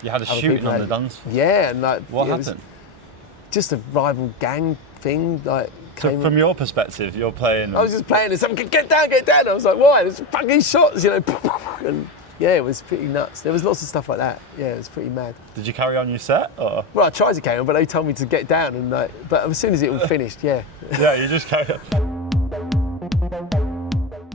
You had a shooting on the dance floor? Yeah, and like... What happened? Just a rival gang thing, like... So from your perspective, you're playing... I was just playing and someone, get down! I was like, why? There's fucking shots, you know, and yeah, it was pretty nuts. There was lots of stuff like that. Yeah, it was pretty mad. Did you carry on your set, or...? Well, I tried to carry on, but they told me to get down, and like, but as soon as it was finished, yeah. Yeah, you just carry on.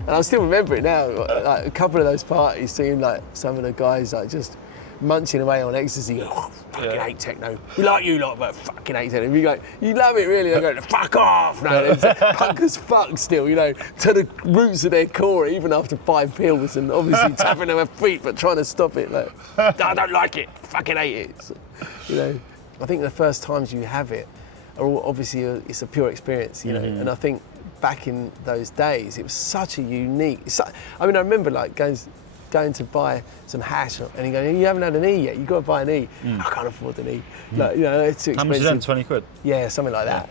And I still remember it now, like a couple of those parties, seeing like some of the guys like just munching away on ecstasy. Oh, fucking hate techno. We like you lot, but fucking hate techno. We go, you love it really? They go, fuck off! No, it's punk as fuck still, you know, to the roots of their core, even after 5 pills, and obviously tapping on their feet, but trying to stop it. Like, no, I don't like it. Fucking hate it. So, you know, I think the first times you have it are all, obviously it's a pure experience, you know, and I think back in those days, it was such a unique. I mean, I remember like going to buy some hash, and he goes, "You haven't had an E yet. You've got to buy an E." I can't afford an E. Like, you know, it's too expensive. How much is that? 20 quid? Yeah, something like that.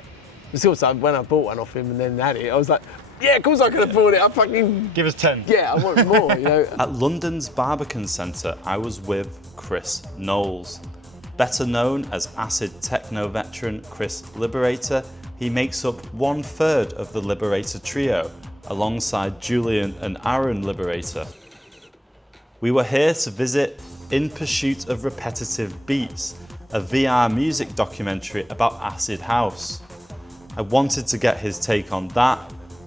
But still, so when I bought one off him and then had it, I was like, "Yeah, of course I can afford it. I fucking give us 10." Yeah, I want more. You know. At London's Barbican Centre, I was with Chris Knowles, better known as acid techno veteran Chris Liberator. He makes up 1/3 of the Liberator trio, alongside Julian and Aaron Liberator. We were here to visit In Pursuit of Repetitive Beats, a VR music documentary about acid house. I wanted to get his take on that,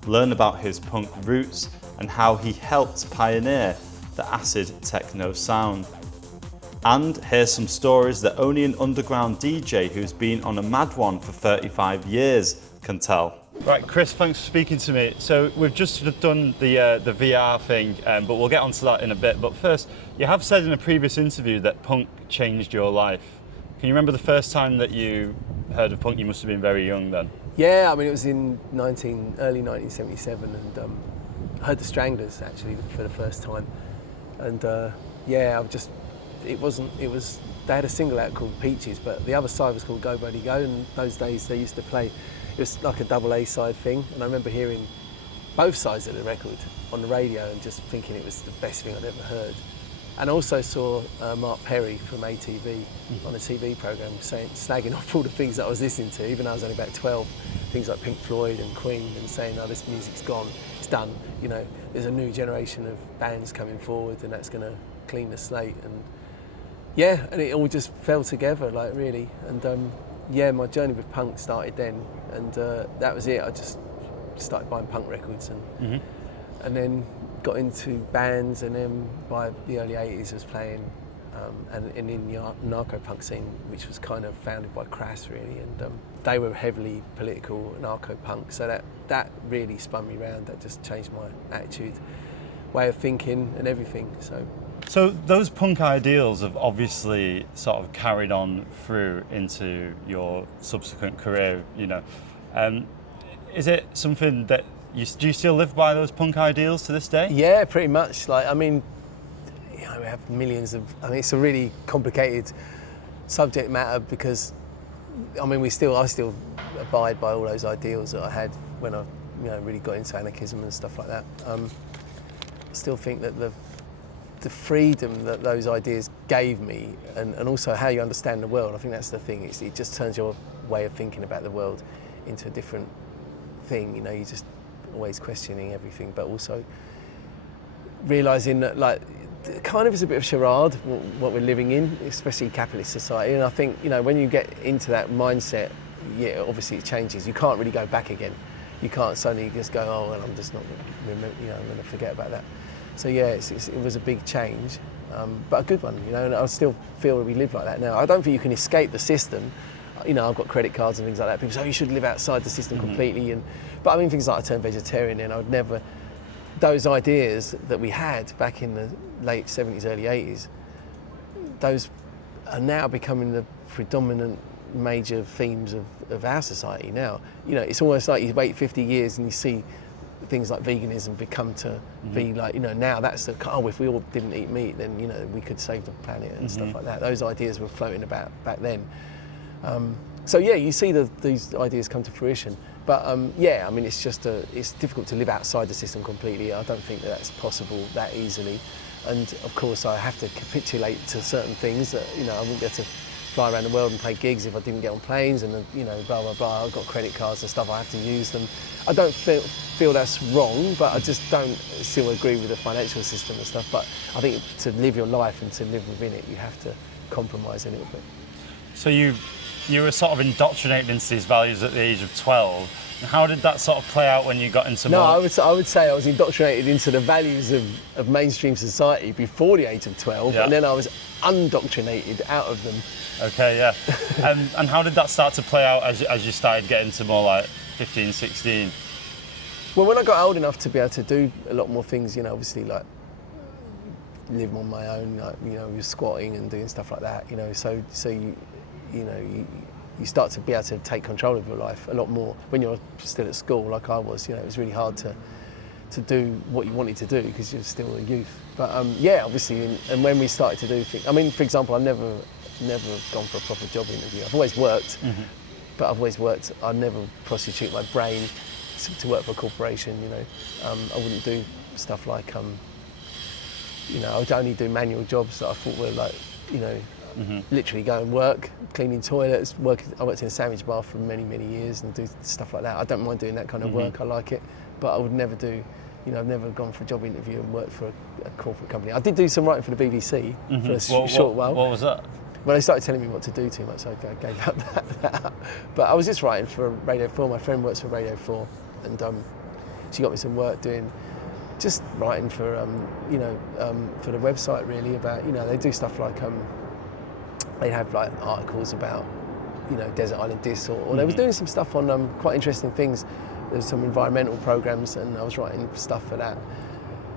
learn about his punk roots, and how he helped pioneer the acid techno sound. And hear some stories that only an underground DJ who's been on a mad one for 35 years can tell. Right, Chris, thanks for speaking to me. So we've just done the VR thing, but we'll get onto that in a bit. But first, you have said in a previous interview that punk changed your life. Can you remember the first time that you heard of punk? You must have been very young then. Yeah, I mean, it was in early 1977, and I heard the Stranglers actually for the first time. And yeah, it was, they had a single out called Peaches, but the other side was called Go Buddy Go, and those days they used to play, it was like a double A side thing, and I remember hearing both sides of the record on the radio and just thinking it was the best thing I'd ever heard. And I also saw Mark Perry from ATV on a TV programme slagging off all the things that I was listening to, even though I was only about 12, things like Pink Floyd and Queen, and saying, oh, this music's gone, it's done, you know, there's a new generation of bands coming forward and that's going to clean the slate. And yeah, and it all just fell together, like, really. And yeah, my journey with punk started then, and that was it. I just started buying punk records, and then got into bands, and then by the early 80s I was playing and in the Anarcho-Punk scene, which was kind of founded by Crass, really, and they were heavily political Anarcho-Punk, so that really spun me around. That just changed my attitude, way of thinking and everything. So those punk ideals have obviously sort of carried on through into your subsequent career, you know. Is it something that do you still live by those punk ideals to this day? Yeah, pretty much. Like, I mean, you know, we have millions of, I mean, it's a really complicated subject matter because, I mean, I still abide by all those ideals that I had when I, you know, really got into anarchism and stuff like that. I still think that the freedom that those ideas gave me, and also how you understand the world, I think that's the thing. It just turns your way of thinking about the world into a different thing. You know, you're just always questioning everything, but also realising that, like, kind of is a bit of charade what we're living in, especially capitalist society. And I think, you know, when you get into that mindset, yeah, obviously it changes. You can't really go back again. You can't suddenly just go, oh, well, I'm just not, you know, I'm going to forget about that. So yeah, it was a big change, but a good one, you know, and I still feel that we live like that now. I don't think you can escape the system. You know, I've got credit cards and things like that. People say, oh, you should live outside the system completely. But I mean, things like I turned vegetarian, and I would never, those ideas that we had back in the late 70s, early 80s, those are now becoming the predominant major themes of our society now. You know, it's almost like you wait 50 years and you see things like veganism become to be like, you know, now that's the, oh, if we all didn't eat meat, then, you know, we could save the planet and stuff like that. Those ideas were floating about back then. So yeah, you see these ideas come to fruition. But yeah, I mean, it's difficult to live outside the system completely. I don't think that's possible that easily. And of course I have to capitulate to certain things that, you know, I wouldn't be able to fly around the world and play gigs if I didn't get on planes, and you know, blah blah blah. I've got credit cards and stuff, I have to use them. I don't feel that's wrong, but I just don't still agree with the financial system and stuff. But I think to live your life and to live within it, you have to compromise a little bit. So you were sort of indoctrinated into these values at the age of 12. And how did that sort of play out when you got into more? I would say I was indoctrinated into the values of mainstream society before the age of 12, and then I was undoctrinated out of them. Okay, yeah. And how did that start to play out as you started getting to more like 15, 16? Well, when I got old enough to be able to do a lot more things, you know, obviously like living on my own, like, you know, squatting and doing stuff like that, you know, so you start to be able to take control of your life a lot more when you're still at school, like I was. You know, it was really hard to do what you wanted to do because you're still a youth. But yeah, obviously, and when we started to do things, I mean, for example, I've never gone for a proper job interview. I've always worked, but I never prostitute my brain to work for a corporation. You know, I wouldn't do stuff like, you know, I would only do manual jobs that I thought were like, you know, literally go and work, cleaning toilets, I worked in a sandwich bar for many, many years and do stuff like that. I don't mind doing that kind of work, I like it, but I would never do, you know, I've never gone for a job interview and worked for a corporate company. I did do some writing for the BBC for a short while. What was that? When they started telling me what to do too much, I gave up that. But I was just writing for Radio 4. My friend works for Radio 4, and she got me some work doing, just writing for, you know, for the website really about, you know, they do stuff like, they have like articles about, you know, desert island discs, or they was doing some stuff on quite interesting things. There's some environmental programs, and I was writing stuff for that.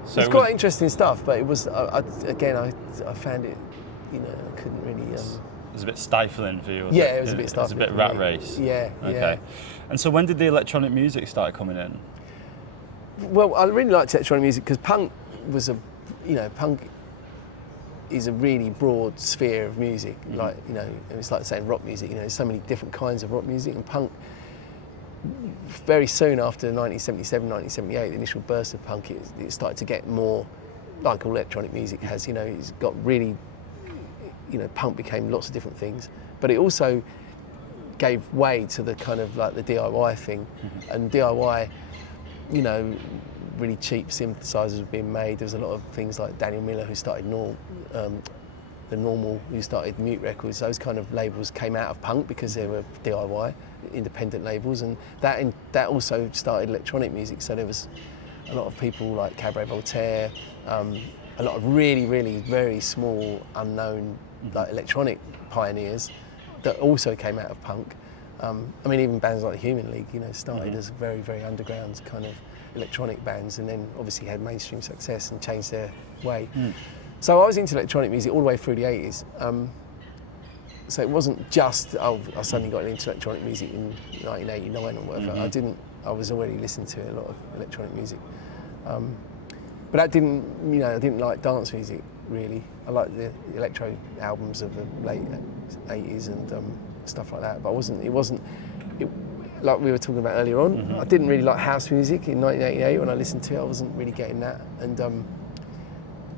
So it's quite interesting stuff, but it was, I found it, you know, I couldn't really... It was a bit stifling for you, wasn't it? It was a bit stifling. It was a bit rat race. Yeah, okay. Yeah. And so when did the electronic music start coming in? Well, I really liked electronic music because punk was punk is a really broad sphere of music. Like, you know, it's like saying rock music, you know, there's so many different kinds of rock music, and punk, very soon after 1977, 1978, the initial burst of punk, it started to get more like all electronic music has, you know, it's got really, you know, punk became lots of different things, but it also gave way to the kind of like the DIY thing, and DIY, you know, really cheap synthesizers were being made. There was a lot of things like Daniel Miller, who started the Normal, who started Mute Records. Those kind of labels came out of punk because they were DIY, independent labels, and that also started electronic music. So there was a lot of people like Cabaret Voltaire, a lot of really, really very small, unknown like electronic pioneers that also came out of punk. I mean, even bands like Human League, you know, started as very, very underground kind of electronic bands, and then obviously had mainstream success and changed their way. So I was into electronic music all the way through the 80s. So it wasn't just, I suddenly got into electronic music in 1989 or whatever. I was already listening to a lot of electronic music. But that didn't, you know, I didn't like dance music really. I liked the electro albums of the late 80s and stuff like that. But it wasn't like we were talking about earlier on. I didn't really like house music in 1988 when I listened to it. I wasn't really getting that. And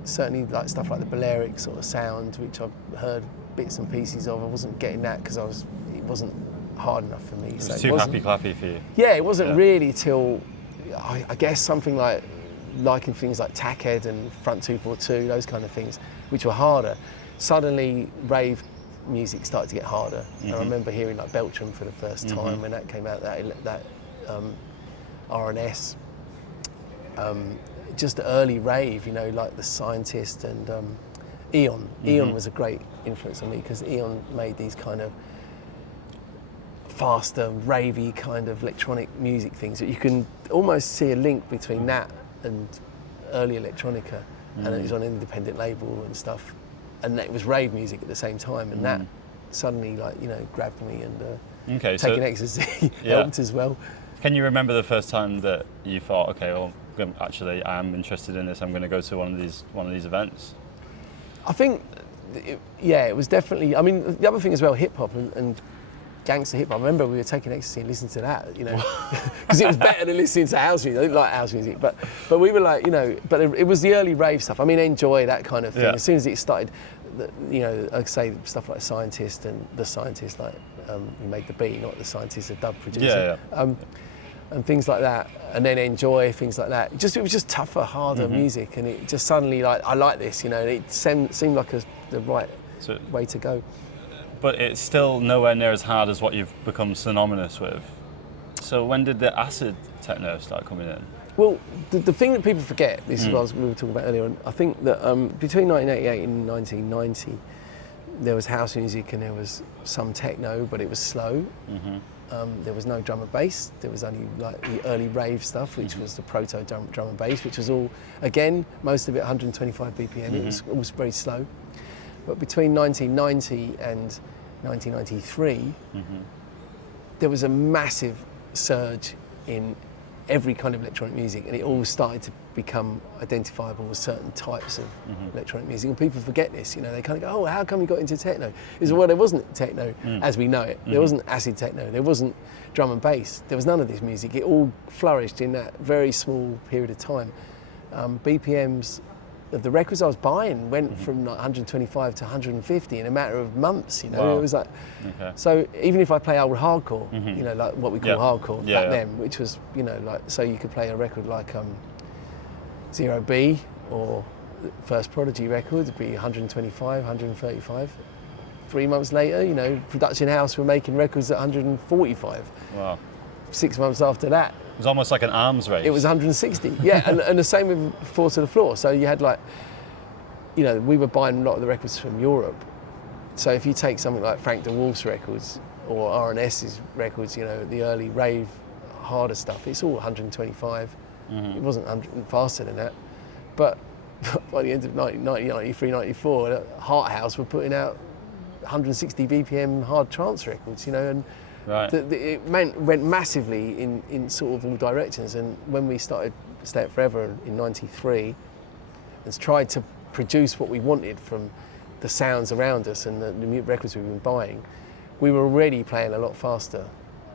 certainly like stuff like the Balearic sort of sound, which I've heard bits and pieces of, I wasn't getting that because it wasn't hard enough for me. It was too happy-clappy for you. Yeah, it wasn't really till, I guess, something like liking things like Tackhead and Front 242, those kind of things, which were harder. Suddenly, rave music started to get harder. I remember hearing like Beltram for the first time when that came out, that R&S. Just the early rave, you know, like The Scientist and Eon. Eon was a great influence on me because Eon made these kind of faster, ravey kind of electronic music things that you can almost see a link between that and early electronica, and it was on an independent label and stuff, and it was rave music at the same time, and that suddenly, like, you know, grabbed me, and taking ecstasy helped as well. Can you remember the first time that you thought, okay, well, actually, I'm interested in this, I'm going to go to one of these events? I think, it was definitely, I mean, the other thing as well, hip-hop and gangster hip hop. I remember we were taking ecstasy and listening to that, you know, because it was better than listening to house music. I didn't like house music, but we were like, you know, but it was the early rave stuff. I mean, Enjoy, that kind of thing. Yeah. As soon as it started, you know, I'd say stuff like Scientist and The Scientist, like who made the beat, not The Scientist, the dub producer. And things like that, and then Enjoy, things like that. It was just tougher, harder music, and it just suddenly like, I like this, you know, and it seemed like the right way to go. But it's still nowhere near as hard as what you've become synonymous with. So when did the acid techno start coming in? Well, the thing that people forget, this is what we were talking about earlier on, I think that between 1988 and 1990, there was house music and there was some techno, but it was slow. There was no drum and bass. There was only like the early rave stuff, which was the proto drum and bass, which was all, again, most of it 125 BPM. It was always very slow. But between 1990 and 1993, there was a massive surge in every kind of electronic music, and it all started to become identifiable as certain types of electronic music. And people forget this, you know, they kind of go, oh, how come you got into techno? Well, there wasn't techno as we know it. There wasn't acid techno. There wasn't drum and bass. There was none of this music. It all flourished in that very small period of time. BPMs of the records I was buying went from like 125 to 150 in a matter of months, you know. Wow. It was like, so even if I play old hardcore, you know, like what we call hardcore back then, which was, you know, like, so you could play a record like Zero B or first Prodigy record, it'd be 125, 135. 3 months later, you know, Production House were making records at 145. Wow. 6 months after that, It was almost like an arms race. it was 160. Yeah, and the same with Four to the Floor. So you had like, you know, we were buying a lot of the records from Europe. So if you take something like Frank de Wolf's records or R&S's records, you know, the early rave, harder stuff, it's all 125. It wasn't 100 faster than that. But by the end of 1993, 94, Heart House were putting out 160 BPM hard trance records, you know, and it went massively in sort of all directions. And when we started Stay It Forever in 93 and tried to produce what we wanted from the sounds around us and the new records we've been buying, we were already playing a lot faster.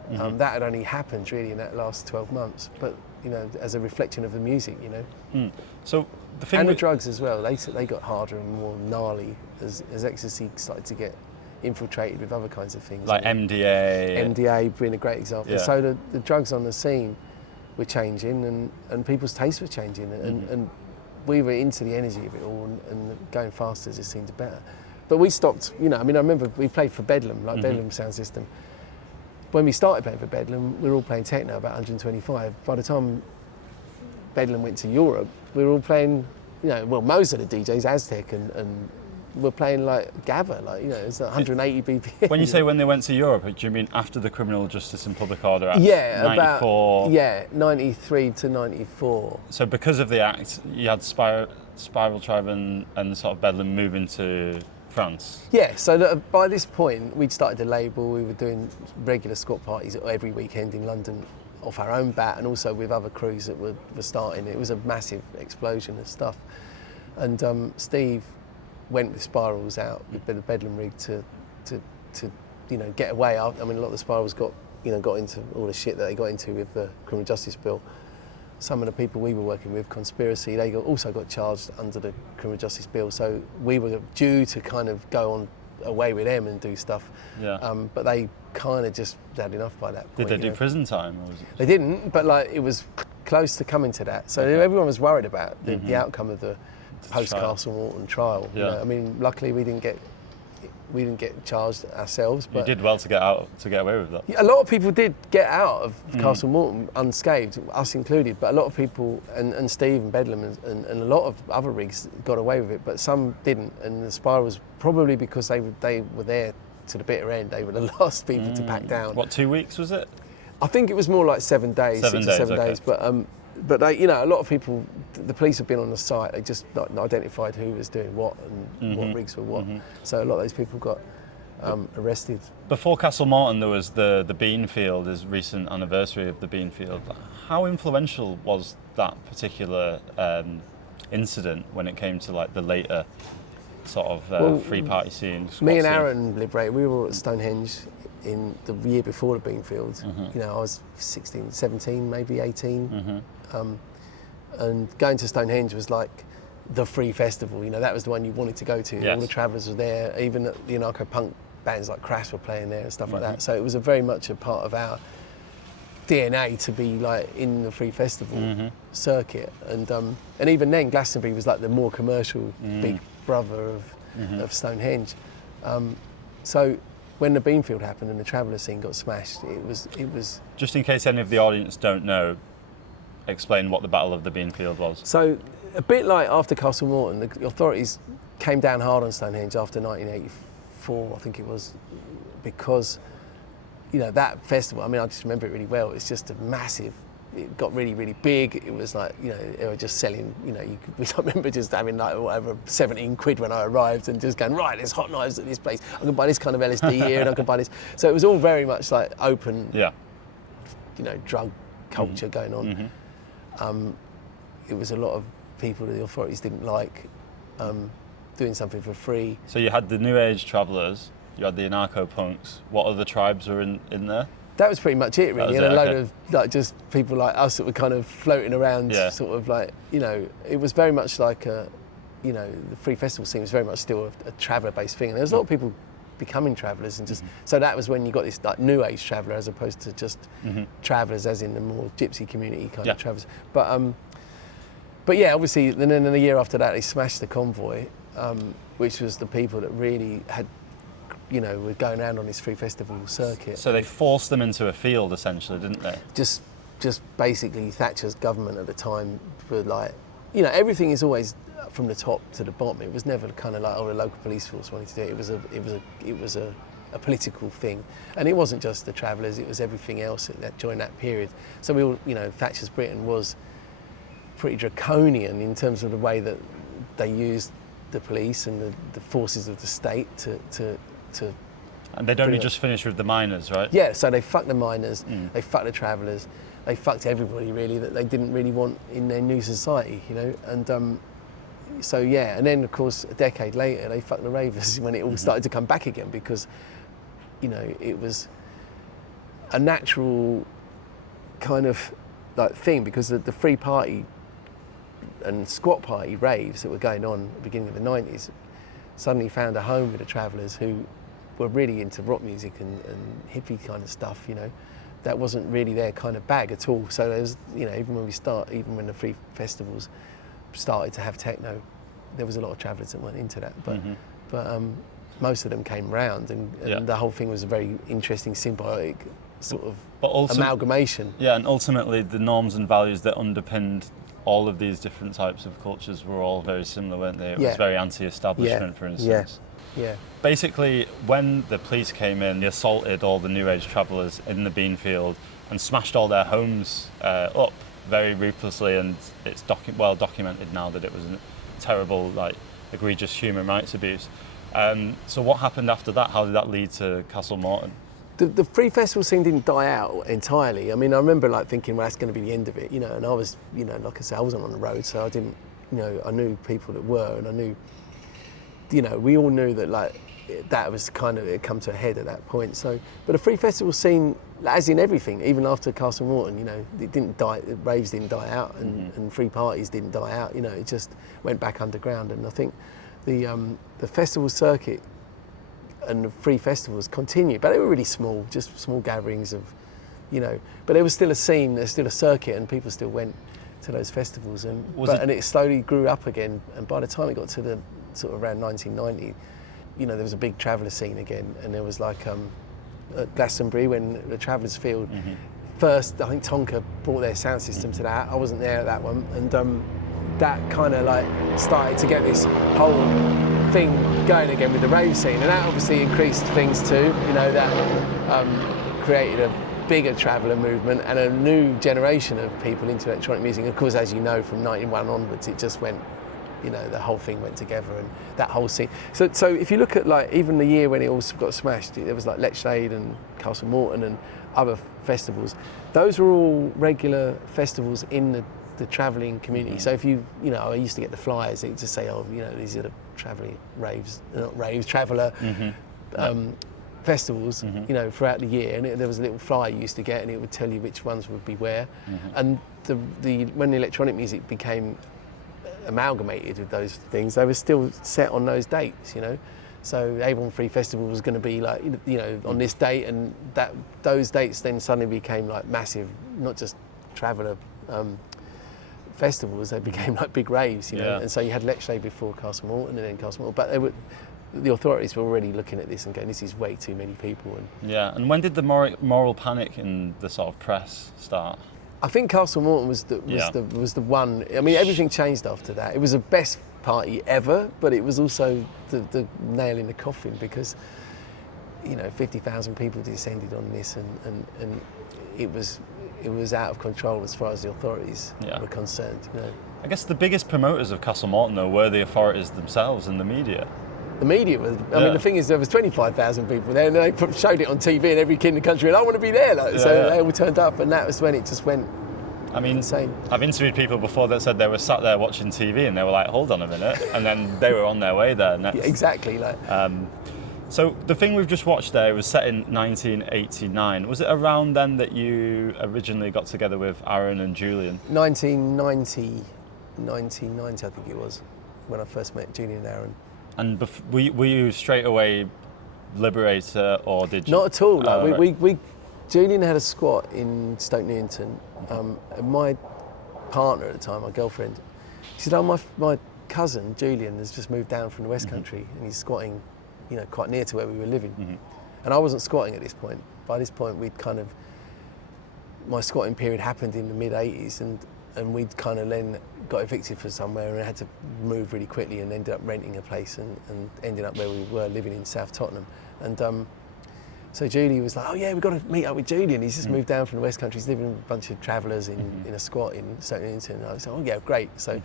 That had only happened really in that last 12 months, but you know, as a reflection of the music, you know. So the thing and the with drugs as well, they got harder and more gnarly as ecstasy started to get infiltrated with other kinds of things. like MDA. MDA being a great example. Yeah. So the drugs on the scene were changing and people's tastes were changing and we were into the energy of it all and going faster just seemed better. But we stopped, you know, I mean, I remember we played for Bedlam, like Bedlam sound system. When we started playing for Bedlam, we were all playing techno about 125. By the time Bedlam went to Europe, we were all playing, you know, well, most of the DJs, Aztec and we're playing like Gabba, like, you know, it's 180 BPM. When you say when they went to Europe, do you mean after the Criminal Justice and Public Order Act? Yeah, 94? about 93 to 94. So because of the act, you had Spiral Tribe and sort of Bedlam moving to France? Yeah, so by this point, we'd started a label, we were doing regular squat parties every weekend in London off our own bat and also with other crews that were starting. It was a massive explosion of stuff. And Steve went with Spirals out with the Bedlam rig to you know, get away. I mean, a lot of the Spirals got into all the shit that they got into with the criminal justice bill. Some of the people we were working with, Conspiracy, they also got charged under the criminal justice bill. So we were due to kind of go on away with them and do stuff. Yeah. But they kind of just had enough by that point. Did they do prison time? Or was it... They didn't, but like it was close to coming to that. So everyone was worried about the outcome of the post-Castle Morton trial. Yeah. You know, I mean, luckily we didn't get charged ourselves. But you did well to get away with that. A lot of people did get out of Castle Morton unscathed, us included. But a lot of people, and Steve and Bedlam and a lot of other rigs got away with it, but some didn't. And the Spirals, probably because they were there to the bitter end, they were the last people to pack down. What, 2 weeks was it? I think it was more like 7 days, 6 or 7 days. But they, you know, a lot of people, the police have been on the site. They just not identified who was doing what and what rigs were what. So a lot of those people got arrested. Before Castle Morton, there was the Beanfield, his recent anniversary of the Beanfield. How influential was that particular incident when it came to like the later sort of free party scene? Me and Aaron Liberator, we were at Stonehenge in the year before the Beanfield. You know, I was 16, 17, maybe 18. And going to Stonehenge was like the free festival. You know, that was the one you wanted to go to. Yes. All the travellers were there. Even the anarcho-punk bands like Crass were playing there and stuff like that. So it was a very much a part of our DNA to be like in the free festival circuit. And even then, Glastonbury was like the more commercial big brother of Stonehenge. So when the Beanfield happened and the traveller scene got smashed, it was. Just in case any of the audience don't know, explain what the Battle of the Beanfield was. So a bit like after Castle Morton, the authorities came down hard on Stonehenge after 1984, I think it was, because, you know, that festival, I mean, I just remember it really well. It's just a massive, it got really, really big. It was like, you know, they were just selling, you know, I remember just having like whatever, 17 quid when I arrived and just going, right, there's hot knives at this place. I can buy this kind of LSD here and I can buy this. So it was all very much like open, you know, drug culture going on. It was a lot of people that the authorities didn't like doing something for free. So you had the New Age travellers, you had the anarcho-punks. What other tribes were in there? That was pretty much it, really. And a load of like just people like us that were kind of floating around, sort of like, you know, it was very much like a, you know, the free festival scene was very much still a traveller-based thing. And there was a lot of people becoming travellers and just, so that was when you got this like New Age traveller as opposed to just travellers as in the more gypsy community kind of travellers. But yeah, obviously, then in the year after that, they smashed the convoy, which was the people that really had, you know, were going around on this free festival circuit. So they forced them into a field, essentially, didn't they? Just basically Thatcher's government at the time were like, you know, everything is always from the top to the bottom. It was never kind of like, oh, the local police force wanted to do it. It was a political thing, and it wasn't just the travellers. It was everything else during that period. So we all, you know, Thatcher's Britain was pretty draconian in terms of the way that they used the police and the forces of the state to And they'd only just finished with the miners, right? Yeah, so they fucked the miners, they fucked the travellers, they fucked everybody really that they didn't really want in their new society, you know. And so yeah, and then of course a decade later they fucked the ravers when it all started to come back again, because, you know, it was a natural kind of like thing, because the Free Party and Squat Party raves that were going on at the beginning of the 90s suddenly found a home with the travellers who were really into rock music and hippie kind of stuff, you know. That wasn't really their kind of bag at all. So there was, you know, even when the free festivals started to have techno, there was a lot of travellers that went into that. But most of them came round, and the whole thing was a very interesting symbiotic sort of amalgamation. Yeah, and ultimately the norms and values that underpinned all of these different types of cultures were all very similar, weren't they? It was very anti-establishment, for instance. Yeah. Basically, when the police came in, they assaulted all the New Age travellers in the Beanfield and smashed all their homes up very ruthlessly, and it's well documented now that it was a terrible, like, egregious human rights abuse. So what happened after that? How did that lead to Castle Morton? The free festival scene didn't die out entirely. I mean, I remember like thinking, well, that's going to be the end of it, you know. And I was, you know, like I said, I wasn't on the road, so I didn't, you know, I knew people that were, and I knew, you know, we all knew that like that was kind of, it come to a head at that point. So, but the free festival scene, as in everything, even after Castle Morton, you know, it didn't die. Raves didn't die out, and free parties didn't die out. You know, it just went back underground. And I think the festival circuit and the free festivals continued, but they were really small, just small gatherings of, you know. But there was still a scene, there's still a circuit, and people still went to those festivals, and it slowly grew up again. And by the time it got to the sort of around 1990, you know, there was a big traveller scene again, and there was like at Glastonbury when the Travellers Field first, I think Tonka brought their sound system to that. I wasn't there at that one, and that kind of like started to get this whole thing going again with the rave scene, and that obviously increased things too. You know, that created a bigger traveller movement and a new generation of people into electronic music. Of course, as you know, from 91 onwards, it just went, you know, the whole thing went together, and that whole scene. So if you look at like even the year when it all got smashed, there was like Lechlade and Castle Morton and other festivals. Those were all regular festivals in the travelling community. So if you know, I used to get the flyers, they just say, oh, you know, these are the travelling raves, not raves, traveller festivals, you know, throughout the year, and there was a little flyer you used to get, and it would tell you which ones would be where. And when the electronic music became amalgamated with those things, they were still set on those dates, you know. So Avon Free Festival was going to be like, you know, on this date, and those dates then suddenly became like massive, not just traveller festivals, they became like big raves, you know. And so you had Lechley before Castle Morton, and then Castle Morton, but the authorities were already looking at this and going, this is way too many people. And when did the moral panic in the sort of press start? I think Castle Morton was the one. I mean, everything changed after that. It was the best party ever, but it was also the nail in the coffin, because, you know, 50,000 people descended on this, and it was out of control as far as the authorities were concerned. You know, I guess the biggest promoters of Castle Morton, though, were the authorities themselves and the media. The media was, I mean, the thing is, there was 25,000 people there, and they showed it on TV, and every kid in the country went, I want to be there. So they all turned up, and that was when it just went insane. I've interviewed people before that said they were sat there watching TV, and they were like, hold on a minute, and then they were on their way there next. Yeah, exactly. So the thing we've just watched there was set in 1989. Was it around then that you originally got together with Aaron and Julian? 1990, I think it was, when I first met Julian and Aaron. And were you straight away Liberator, or did you? Not at all. Like, Julian had a squat in Stoke Newington. And my partner at the time, my girlfriend, she said, "Oh, my cousin Julian has just moved down from the West Country, and he's squatting, you know, quite near to where we were living." And I wasn't squatting at this point. By this point, my squatting period happened in the mid '80s, and we'd kind of then got evicted from somewhere, and I had to move really quickly, and ended up renting a place, and ended up where we were living in South Tottenham. And so Julie was like, "Oh yeah, we've got to meet up with Julian. He's just moved down from the West Country. He's living with a bunch of travellers in a squat in Stoke Newington." And I was like, "Oh yeah, great." So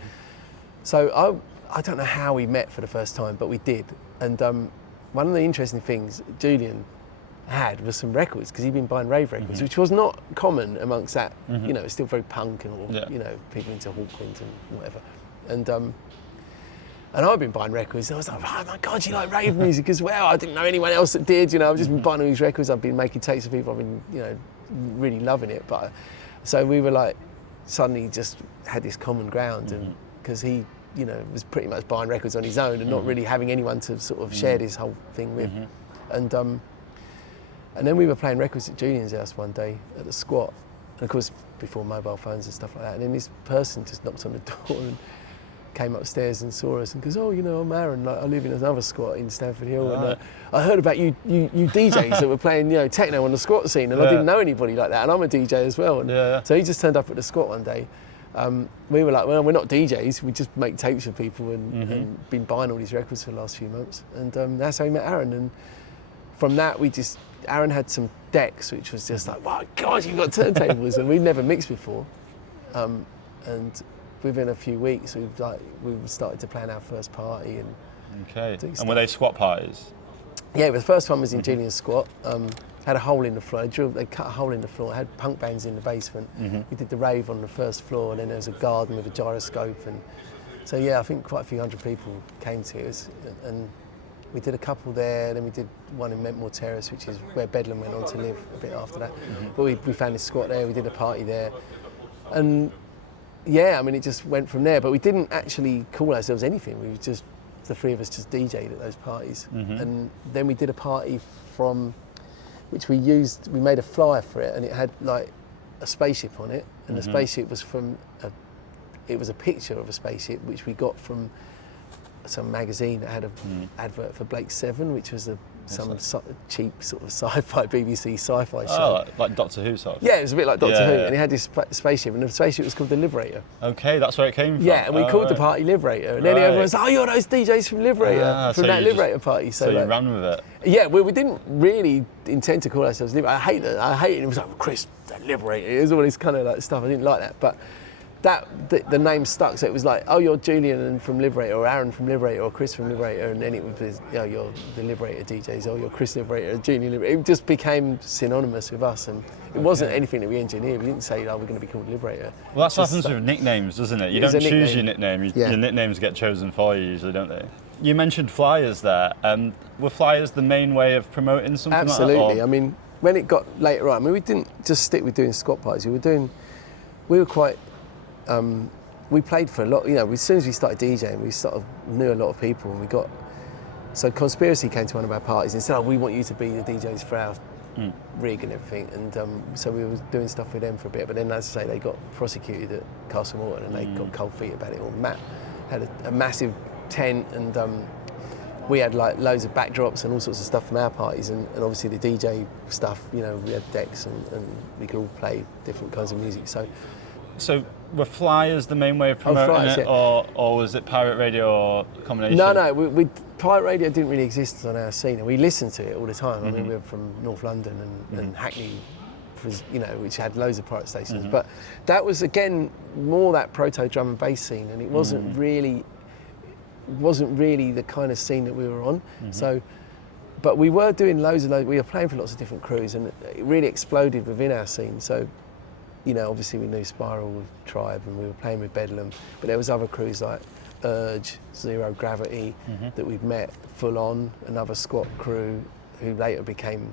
I don't know how we met for the first time, but we did. And one of the interesting things Julian had was some records, because he'd been buying rave records, which was not common amongst that. You know, it's still very punk and all, you know, people into Hawkwind and whatever. And I'd been buying records, and I was like, "Oh my God, you like rave music as well?" I didn't know anyone else that did, you know. I've just been buying all these records, I've been making tapes for people, I've been, you know, really loving it. But so we were like, suddenly just had this common ground, and because he, you know, was pretty much buying records on his own and not really having anyone to sort of share this whole thing with. And then we were playing records at Julian's house one day at the squat, and of course before mobile phones and stuff like that. And then this person just knocked on the door and came upstairs and saw us and goes, "Oh, you know, I'm Aaron. Like, I live in another squat in Stamford Hill, and I heard about you DJs that were playing, you know, techno on the squat scene, and I didn't know anybody like that, and I'm a DJ as well." And so he just turned up at the squat one day. We were like, "Well, we're not DJs. We just make tapes for people, and been buying all these records for the last few months." And that's how we met Aaron. And from that, Aaron had some decks, which was just like, "Wow, God, you've got turntables," and we'd never mixed before. And within a few weeks, we started to plan our first party and were they squat parties? Yeah, the first one was in Julian's squat. Had a hole in the floor. They cut a hole in the floor. Had punk bands in the basement. We did the rave on the first floor, and then there was a garden with a gyroscope, and so I think quite a few hundred people came to it. And we did a couple there. Then we did one in Mentmore Terrace, which is where Bedlam went on to live a bit after that. But we found this squat there. We did a party there, and I mean, it just went from there. But we didn't actually call ourselves anything. We were just, the three of us just DJ'd at those parties. And then we did a party which we made a flyer for it, and it had like a spaceship on it, and the spaceship was it was a picture of a spaceship which we got from some magazine that had an advert for Blake 7, which was some cheap sort of sci-fi, BBC sci-fi show. Oh, like Doctor Who sort of? Yeah, it was a bit like Doctor Who, and it had this spaceship, and the spaceship was called the Liberator. Okay, that's where it came from. Yeah, and we called the party Liberator, and then everyone was like, "Oh, you're those DJs from Liberator, from that Liberator party." So you ran with it? Yeah, we didn't really intend to call ourselves Liberator. I hate that. I hated it. It was like, "Chris, that Liberator." It was all this kind of like stuff. I didn't like that, but the name stuck, so it was like, "Oh, you're Julian and from Liberator, or Aaron from Liberator, or Chris from Liberator," and then it was, "You're the Liberator DJs, or you're Chris Liberator, Julian Liberator." It just became synonymous with us, and it wasn't anything that we engineered. We didn't say, "Oh, we're going to be called Liberator." Well, that's what happens with nicknames, doesn't it? You don't choose your nickname. Your nicknames get chosen for you usually, don't they? You mentioned flyers there. Were flyers the main way of promoting something Absolutely. like that? I mean, when it got later on, I mean, we didn't just stick with doing squat parties. We were quite, we played for a lot, you know, as soon as we started DJing, we sort of knew a lot of people, and so Conspiracy came to one of our parties and said, we want you to be the DJs for our rig and everything, and so we were doing stuff with them for a bit, but then, as I say, they got prosecuted at Castle Morton and they got cold feet about it all. Matt had a massive tent, and we had like loads of backdrops and all sorts of stuff from our parties, and obviously the DJ stuff, you know, we had decks and we could all play different kinds of music. So were flyers the main way of promoting flyers, it, yeah. or was it pirate radio or a combination? No, we pirate radio didn't really exist on our scene, and we listened to it all the time. I mean, we were from North London and Hackney, you know, which had loads of pirate stations. But that was, again, more that proto drum and bass scene, and it wasn't really the kind of scene that we were on. So, but we were doing we were playing for lots of different crews, and it really exploded within our scene. So, you know, obviously we knew Spiral with Tribe, and we were playing with Bedlam, but there was other crews like Urge, Zero Gravity that we'd met full on, another squat crew who later became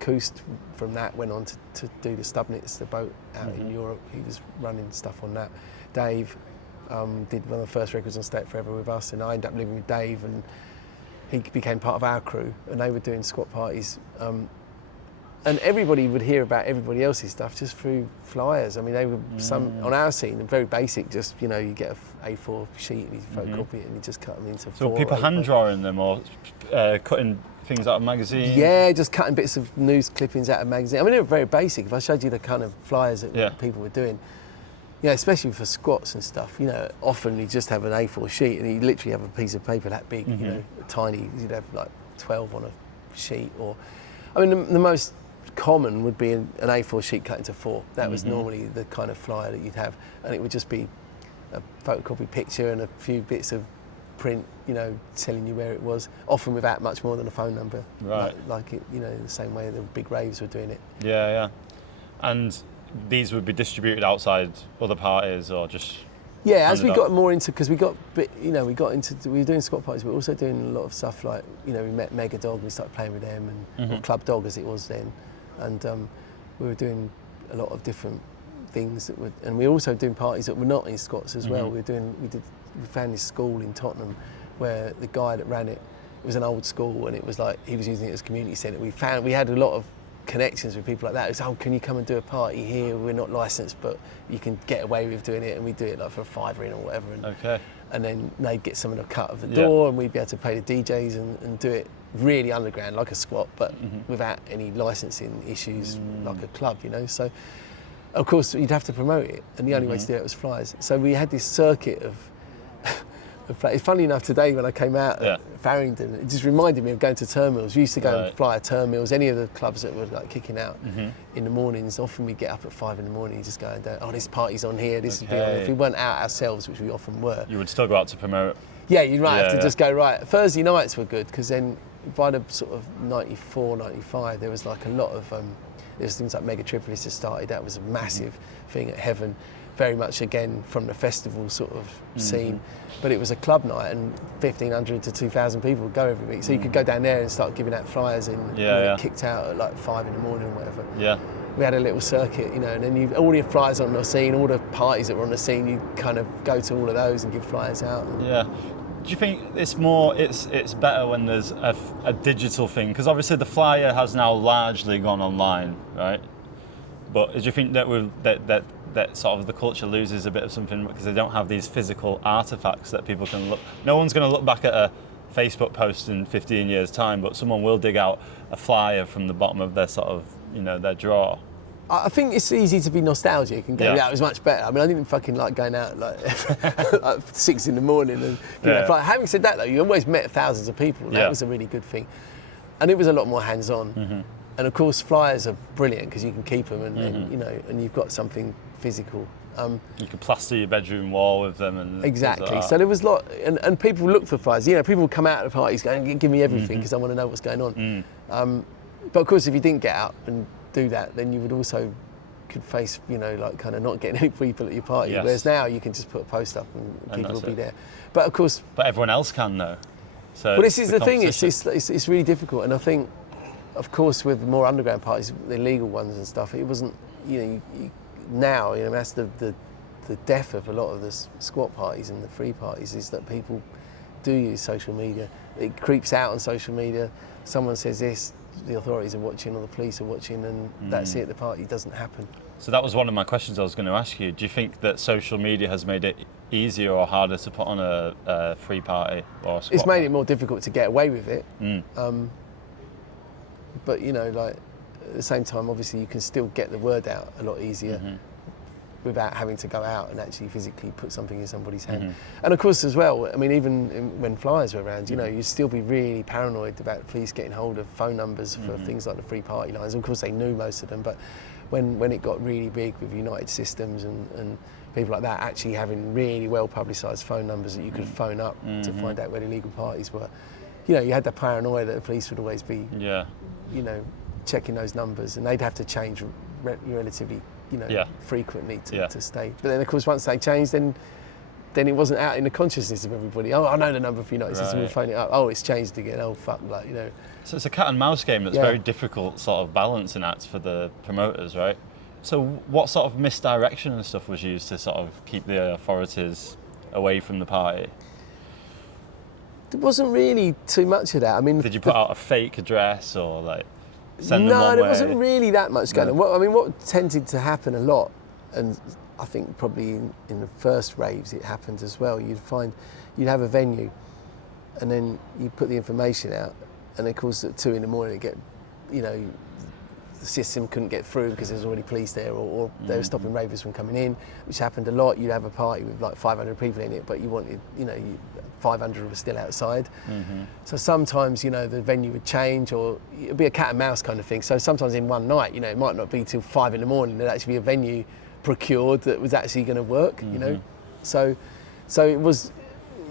Coast. From that went on to do the Stubnitz, the boat out in Europe. He was running stuff on that. D.A.V.E. Did one of the first records on Stay Forever with us, and I ended up living with D.A.V.E. and he became part of our crew, and they were doing squat parties. And everybody would hear about everybody else's stuff just through flyers. I mean, they were some on our scene, very basic. Just, you know, you get a A4 sheet and you photocopy it and you just cut them into So 4. people hand drawing them or cutting things out of magazines? Yeah, just cutting bits of news clippings out of magazines. I mean, they were very basic. If I showed you the kind of flyers that people were doing, you know, especially for squats and stuff, you know, often you just have an A4 sheet and you literally have a piece of paper that big, you know, tiny. You'd have like 12 on a sheet, or, I mean, the most common would be an A4 sheet cut into 4. That was normally the kind of flyer that you'd have, and it would just be a photocopy picture and a few bits of print, you know, telling you where it was, often without much more than a phone number. Right. Like it, you know, the same way the big raves were doing it. Yeah. And these would be distributed outside other parties, or just... Yeah, as we got more into, because we were doing squat parties, but also doing a lot of stuff like, you know, we met Mega Dog, we started playing with them, and or Club Dog as it was then, and we were doing a lot of different things and we were also doing parties that were not in squats as well. We found this school in Tottenham where the guy that ran it was an old school, and it was like he was using it as a community centre. We had a lot of connections with people like that. It was, can you come and do a party here? We're not licensed, but you can get away with doing it, and we do it like for a £5 in or whatever. And then they'd get some of the cut of the door, and we'd be able to pay the DJs and do it really underground, like a squat, but without any licensing issues, like a club, you know. So, of course, you'd have to promote it, and the only way to do it was flyers. So we had this circuit of it's funny enough, today when I came out at Farringdon, it just reminded me of going to Turnmills. We used to go and fly at Turnmills, any of the clubs that were like kicking out in the mornings. Often we'd get up at 5 in the morning and just go and go, this party's on here, this is on. If we weren't out ourselves, which we often were. You would still go out to promote? Yeah, you might have to just go, right. Thursday nights were good, because then by the sort of 94, 95, there was like a lot of, there's things like Mega Tripolis that started. That was a massive thing at Heaven. Very much again from the festival sort of scene, but it was a club night, and 1,500 to 2,000 people would go every week. So you could go down there and start giving out flyers, and get kicked out at like 5 in the morning or whatever. Yeah. We had a little circuit, you know, and then all your flyers on the scene, all the parties that were on the scene, you kind of go to all of those and give flyers out. Yeah. Do you think it's better when there's a digital thing? Because obviously the flyer has now largely gone online, right? But do you think that sort of the culture loses a bit of something because they don't have these physical artifacts that people can look? No one's going to look back at a Facebook post in 15 years' time, but someone will dig out a flyer from the bottom of their sort of, you know, their drawer. I think it's easy to be nostalgic and go, it was much better. I mean, I didn't fucking like going out like 6 in the morning. And like, having said that, though, you always met thousands of people. That was a really good thing. And it was a lot more hands-on. And of course, flyers are brilliant because you can keep them, and you know, and you've got something physical. You could plaster your bedroom wall with them, and exactly. Like so there was a lot, and people look for flyers. You know, people would come out of parties going, "Give me everything," because I want to know what's going on. But of course, if you didn't get out and do that, then you would also could face, like kind of not getting any people at your party. Yes. Whereas now you can just put a post up and people will be it. there. But of course, But everyone else can though. So well, this is the thing. competition. It's really difficult, and I think, of course, with more underground parties, the illegal ones and stuff, it wasn't. Now that's the death of a lot of the squat parties and the free parties is that people do use social media. It creeps out on social media. Someone says this, the authorities are watching or the police are watching, and that's it. The party doesn't happen. So that was one of my questions I was going to ask you. Do you think that social media has made it easier or harder to put on a free party or a squat It's made party? it more difficult to get away with it. But like at the same time, obviously you can still get the word out a lot easier without having to go out and actually physically put something in somebody's hand. And of course as well, I mean, even when flyers were around, you'd still be really paranoid about the police getting hold of phone numbers for things like the free party lines. Of course they knew most of them, but when it got really big with United Systems and people like that actually having really well publicised phone numbers that you could phone up to find out where the illegal parties were, you had that paranoia that the police would always be checking those numbers, and they'd have to change relatively frequently to stay. But then of course once they changed, then it wasn't out in the consciousness of everybody. Oh, I know the number for United Systems, we'll phone it up. Oh, it's changed again. Oh fuck, So it's a cat and mouse game that's very difficult sort of balancing act for the promoters, right? So what sort of misdirection and stuff was used to sort of keep the authorities away from the party? There wasn't really too much of that. I mean, did you put out a fake address or like send them one No, way? there wasn't really that much going on. What tended to happen a lot, and I think probably in the first raves it happened as well, you'd have a venue and then you put the information out, and of course at 2 a.m. it get, the system couldn't get through because there's already police there, or they were stopping ravers from coming in, which happened a lot. You'd have a party with like 500 people in it, but you wanted, 500 were still outside. So sometimes, the venue would change, or it'd be a cat and mouse kind of thing. So sometimes in one night, it might not be till 5 a.m, there'd actually be a venue procured that was actually going to work, So it was,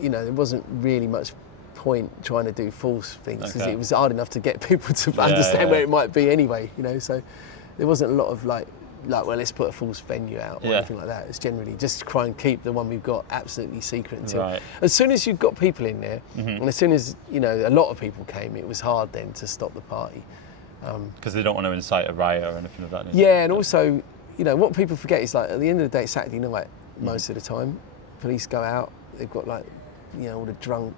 there wasn't really much point trying to do false things, because it was hard enough to get people to understand where it might be anyway, so there wasn't a lot of like well, let's put a false venue out or anything like that. It's generally just try and keep the one we've got absolutely secret until as soon as you've got people in there, and as soon as a lot of people came, it was hard then to stop the party, because they don't want to incite a riot or anything of that nature. And also what people forget is, like, at the end of the day, it's Saturday night most of the time. Police go out, they've got like all the drunk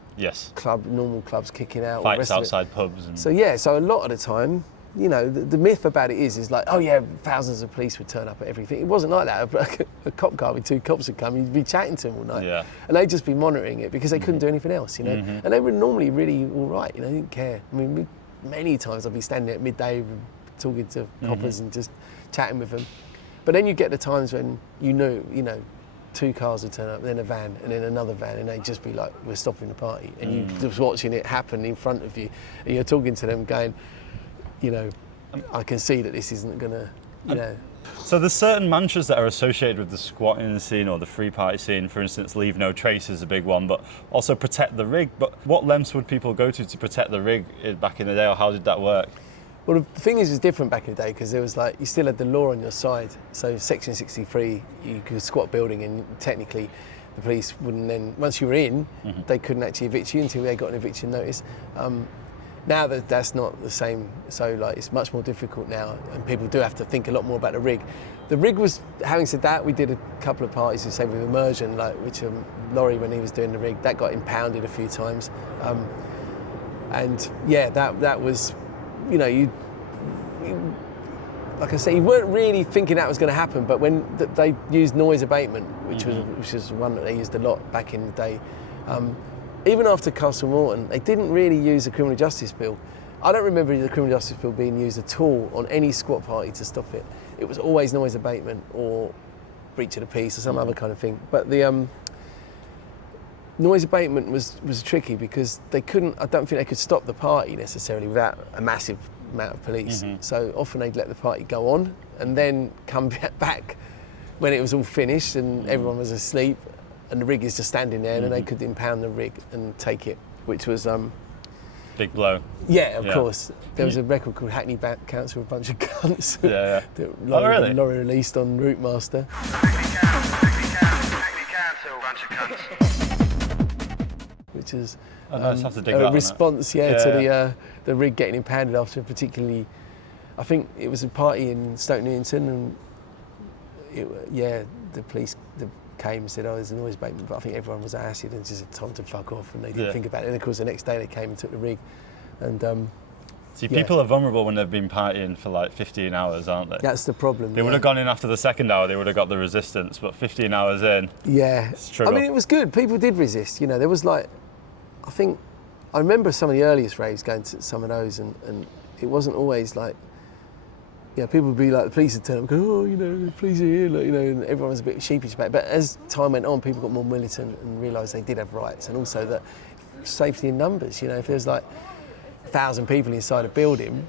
normal clubs kicking out, fights outside pubs, and so a lot of the time, the myth about it is like, oh yeah, thousands of police would turn up at everything. It wasn't like that. A cop car with 2 cops would come, you'd be chatting to them all night, and they'd just be monitoring it because they couldn't do anything else, and they were normally really all right, they didn't care. I mean, many times I'd be standing there at midday talking to coppers and just chatting with them. But then you get the times when 2 cars would turn up, then a van, and then another van, and they'd just be like, we're stopping the party. And you're just watching it happen in front of you, and you're talking to them going, I can see that this isn't going to, So there's certain mantras that are associated with the squatting scene or the free party scene. For instance, leave no trace is a big one, but also protect the rig. But what lengths would people go to protect the rig back in the day, or how did that work? Well, the thing is, it was different back in the day, because there was you still had the law on your side. So Section 63, you could squat building, and technically the police wouldn't then, once you were in, they couldn't actually evict you until they got an eviction notice. Now that's not the same, so it's much more difficult now, and people do have to think a lot more about the rig. The rig was, having said that, we did a couple of parties, say with immersion, which Laurie, when he was doing the rig, that got impounded a few times. And yeah, that was, you like I say, you weren't really thinking that was going to happen, but when they used noise abatement, which was one that they used a lot back in the day, even after Castle Morton, they didn't really use the criminal justice bill. I don't remember the criminal justice bill being used at all on any squat party to stop it. It was always noise abatement or breach of the peace or some other kind of thing. But the noise abatement was tricky, because they couldn't, I don't think they could stop the party necessarily without a massive amount of police. So often they'd let the party go on and then come back when it was all finished and everyone was asleep, and the rig is just standing there, and then they could impound the rig and take it, which was big blow. Yeah, of course. There was a record called Hackney Council, a bunch of cunts. Yeah. that Really? Laurie released on Route Master. Which is nice. Have to dig that a response, to the rig getting impounded after a particularly. I think it was a party in Stoke Newington, and the police came and said, "Oh, there's a noise abatement," but I think everyone was acid and just told them to fuck off, and they didn't think about it. And of course, the next day they came and took the rig, and. See, people are vulnerable when they've been partying for like 15 hours, aren't they? That's the problem. They would have gone in after the second hour, they would have got the resistance, but 15 hours in, struggle. I mean, it was good. People did resist. You know, there was like, I remember some of the earliest raves going to some of those, and it wasn't always like, people would be like, the police would turn up and go, the police are here, like, and everyone was a bit sheepish about it. But as time went on, people got more militant and realised they did have rights, and also that safety in numbers. If there's like 1,000 people inside a building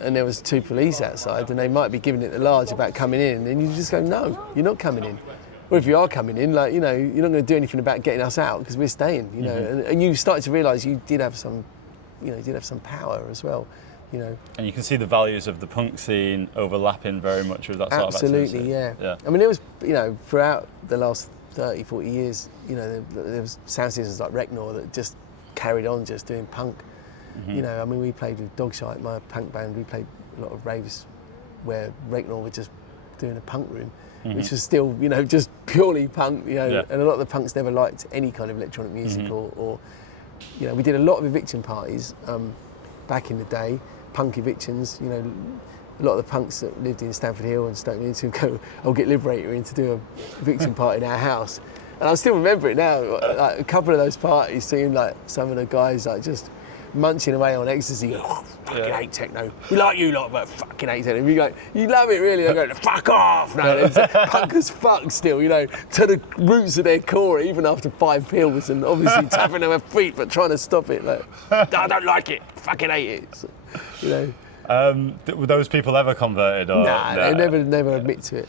and there was 2 police outside, and they might be giving it the large about coming in, and you just go, no, you're not coming in. Or if you are coming in, like, you're not going to do anything about getting us out because we're staying, and you started to realise you did have some power as well, And you can see the values of the punk scene overlapping very much with that sort of activity. Absolutely, yeah. I mean, it was, throughout the last 30, 40 years, there was sound systems like Ec𝓈ta𝓈y that just carried on just doing punk. I mean, we played with Dogshite, my punk band. We played a lot of raves where Ec𝓈ta𝓈y were just doing a punk room, which was still, just purely punk. And a lot of the punks never liked any kind of electronic music, or we did a lot of eviction parties back in the day, punk evictions. A lot of the punks that lived in Stamford Hill and Stoke Newington would go, "I'll get Liberator in to do a eviction party in our house," and I still remember it now. Like a couple of those parties, seeing like some of the guys like just munching away on ecstasy, fucking hate techno. We like you lot, but fucking hate techno. You go, you love it really. They go, fuck off. No, it's punk as fuck still, to the roots of their core, even after 5 pills, and obviously tapping on their feet, but trying to stop it. Like, I don't like it. Fucking hate it. So, were those people ever converted? Or, nah, they never admit to it.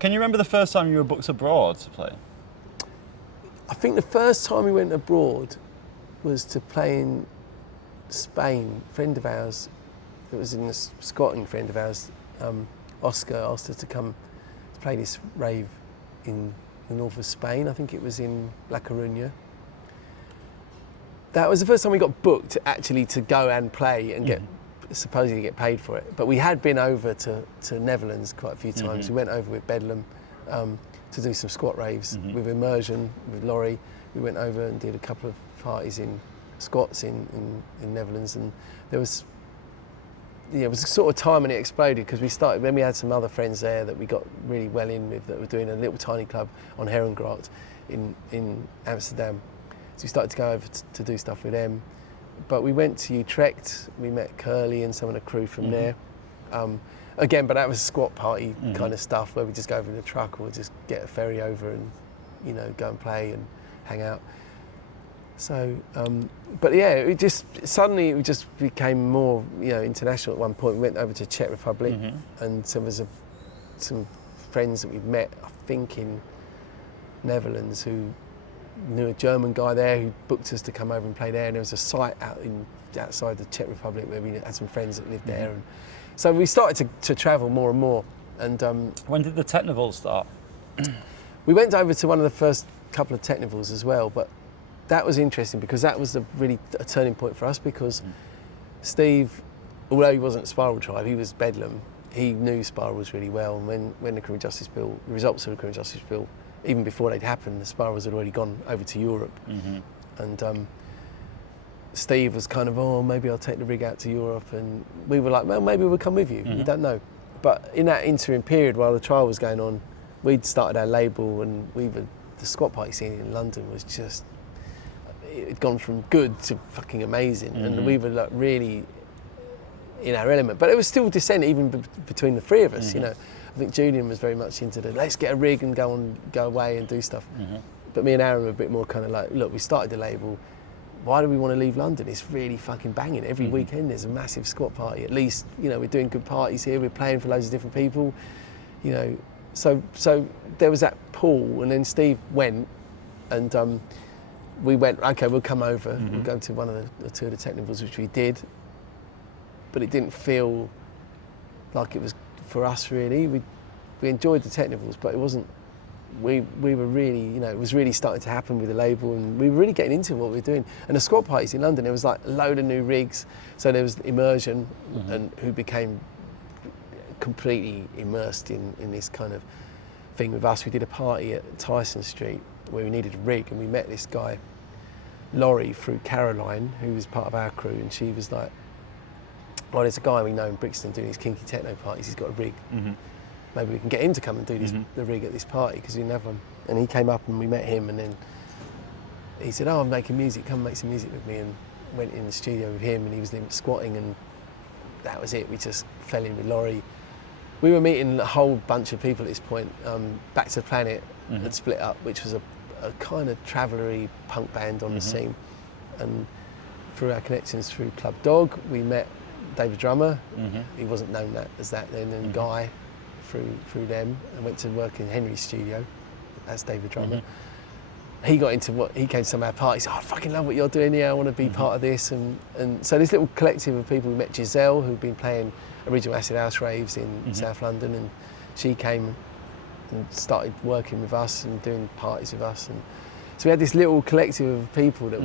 Can you remember the first time you were booked abroad to play? I think the first time we went abroad was to play in Spain. A friend of ours, it was in Scotland, friend of ours, Oscar, asked us to come to play this rave in the north of Spain. I think it was in Ec𝓈ta𝓈y. That was the first time we got booked actually to go and play and supposedly get paid for it. But we had been over to Netherlands quite a few times. We went over with Bedlam to do some squat raves with Immersion, with Laurie. We went over and did a couple of parties in squats in Netherlands, and there was it was a sort of time when it exploded, because then we had some other friends there that we got really well in with that were doing a little tiny club on Herengracht in Amsterdam. So we started to go over to do stuff with them. But we went to Utrecht, we met Curly and some of the crew from there. Again, but that was squat party kind of stuff where we just go over in the truck or just get a ferry over and go and play and hang out. So, but yeah, it just became more, international at one point. We went over to Czech Republic, and there was some friends that we'd met, I think, in Netherlands, who knew a German guy there who booked us to come over and play there. And there was a site outside the Czech Republic where we had some friends that lived there, and so we started to travel more and more. And when did the Teknivals start? We went over to one of the first couple of Teknivals as well, but that was interesting because that was a turning point for us, because Steve, although he wasn't Spiral Tribe, he was Bedlam. He knew Spirals really well, and when the Criminal Justice Bill, the results of the Criminal Justice Bill, even before they'd happened, the Spirals had already gone over to Europe. And Steve was kind of, oh, maybe I'll take the rig out to Europe, and we were like, well, maybe we'll come with you. You don't know. But in that interim period, while the trial was going on, we'd started our label, and the squat party scene in London was just, it'd gone from good to fucking amazing, and we were like really in our element. But it was still dissent even between the three of us. I think Julian was very much into let's get a rig and go away and do stuff. But me and Aaron were a bit more kind of like, look, we started the label. Why do we want to leave London? It's really fucking banging. Every weekend there's a massive squat party. At least, we're doing good parties here. We're playing for loads of different people. So there was that pull, and then Steve went, and we went, okay, we'll come over, we'll go to one of the two of the Teknivals, which we did, but it didn't feel like it was for us really. We enjoyed the Teknivals, but it wasn't, we were really, you know, it was really starting to happen with the label, and we were really getting into what we were doing. And the squad parties in London, there was like a load of new rigs, so there was Immersion, and who became completely immersed in this kind of thing with us. We did a party at Tyson Street where we needed a rig, and we met this guy, Laurie, through Caroline, who was part of our crew, and she was like, well, there's a guy we know in Brixton doing these kinky techno parties, he's got a rig. Maybe we can get him to come and do the rig at this party, because he didn't have one. And he came up and we met him, and then he said, oh, I'm making music, come make some music with me, and went in the studio with him, and he was squatting, and that was it. We just fell in with Laurie. We were meeting a whole bunch of people at this point. Back to the Planet had split up, which was a kind of traveller-y punk band on the scene. And through our connections through Club Dog, we met David Drummer. He wasn't known as that then, and Guy through them, and went to work in Henry's studio. That's David Drummer. He got into he came to some of our parties. Oh, I fucking love what you're doing here. I want to be part of this. And so this little collective of people. We met Giselle, who'd been playing original acid house raves in South London, and she came and started working with us and doing parties with us. And so we had this little collective of people that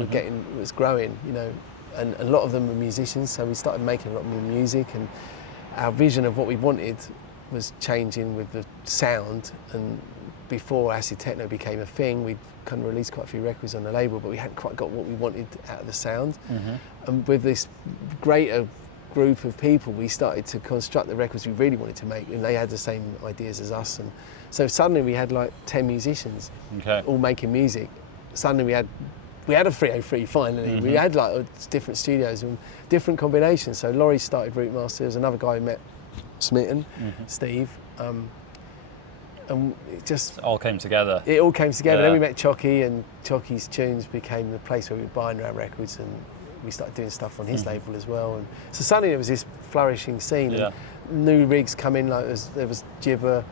was growing, you know, and a lot of them were musicians. So we started making a lot more music, and our vision of what we wanted was changing with the sound. And before acid techno became a thing, we'd kind of released quite a few records on the label, but we hadn't quite got what we wanted out of the sound. And with this greater group of people, we started to construct the records we really wanted to make, and they had the same ideas as us. And so suddenly we had like 10 musicians all making music. Suddenly we had a 303 finally. We had like different studios and different combinations. So Laurie started Rootmaster. There was another guy who met Smitten, Steve. And it all came together. It all came together. Yeah. Then we met Chocky, and Chocky's tunes became the place where we were buying our records, and we started doing stuff on his label as well. And so suddenly there was this flourishing scene. And new rigs come in, like there was Gibber,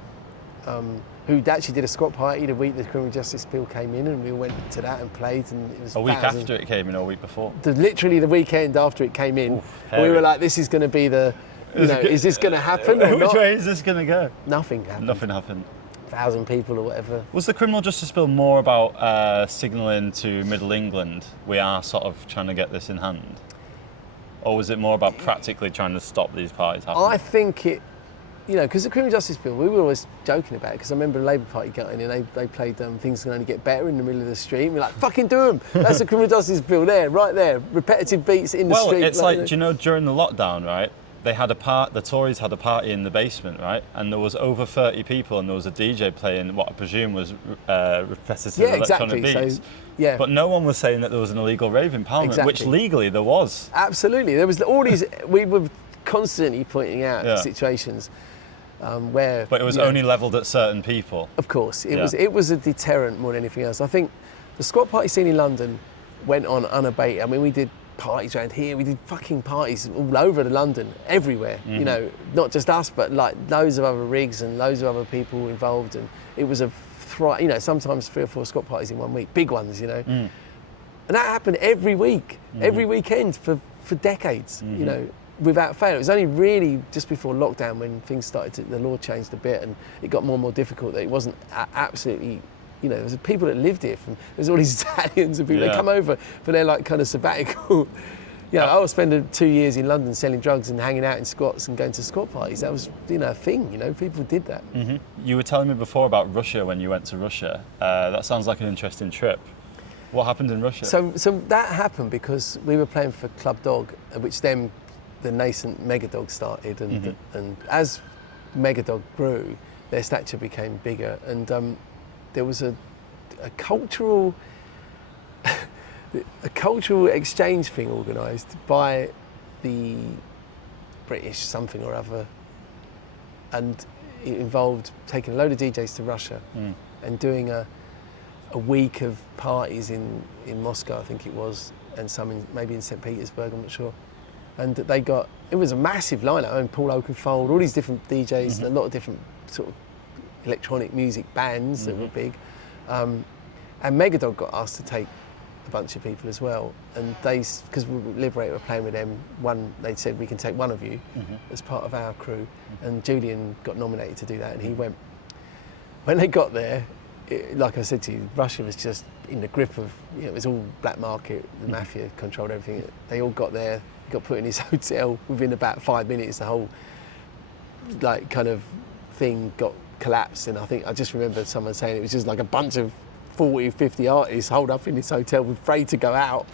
who actually did a squat party the week the criminal justice bill came in, and we went to that and played, and it was a week after it came in, or a week before? Literally the weekend after it came in. We were like, this is going to be the, you know, is this going to happen or Which not? way is this going to go? Nothing happened. Nothing happened. 1,000 people or whatever. Was the criminal justice bill more about signalling to Middle England, we are sort of trying to get this in hand? Or was it more about practically trying to stop these parties happening? I think it, you know, because the criminal justice bill, we were always joking about it, because I remember the Labour Party got in and they played Things Can Only Get Better in the middle of the street. We're like, fucking do them. That's the criminal justice bill there, right there. Repetitive beats in the street. Well, it's like, do you know, during the lockdown, right? They had the Tories had a party in the basement, right? And there was over 30 people, and there was a DJ playing what I presume was repetitive electronic beats. So, but no one was saying that there was an illegal rave in Parliament, which legally there was. Absolutely, there was all these. We were constantly pointing out situations where. But it was only levelled at certain people. Of course, it was a deterrent more than anything else. I think the squad party scene in London went on unabated. I mean, we did parties around here, we did fucking parties all over London, everywhere, you know, not just us, but like loads of other rigs and loads of other people involved, and it was you know, sometimes 3 or 4 squad parties in 1 week, big ones, you know. And that happened every week, every weekend for decades, you know, without fail. It was only really just before lockdown when things started the law changed a bit and it got more and more difficult, that it wasn't absolutely, you know, there was people that lived here. There's all these Italians and people that come over for their like kind of sabbatical. I was spending 2 years in London selling drugs and hanging out in squats and going to squat parties. That was, you know, a thing. You know, people did that. You were telling me before about Russia when you went to Russia. That sounds like an interesting trip. What happened in Russia? So that happened because we were playing for Club Dog, which then the nascent Megadog started, and as Megadog grew, their stature became bigger, and there was a cultural exchange thing organised by the British something or other, and it involved taking a load of DJs to Russia and doing a week of parties in Moscow, I think it was, and some maybe in St. Petersburg, I'm not sure. And it was a massive lineup. I mean, Paul Oakenfold, all these different DJs, a lot of different sort of electronic music bands that were big. And Megadog got asked to take a bunch of people as well, and because Liberator were playing with them, they said we can take one of you as part of our crew, and Julian got nominated to do that, and he went. When they got there, like I said to you, Russia was just in the grip of, it was all black market, the mafia controlled everything. They all got there, got put in his hotel. Within about 5 minutes, the whole kind of thing got collapsed, and I just remember someone saying it was just like a bunch of 40, 50 artists holed up in this hotel, afraid to go out,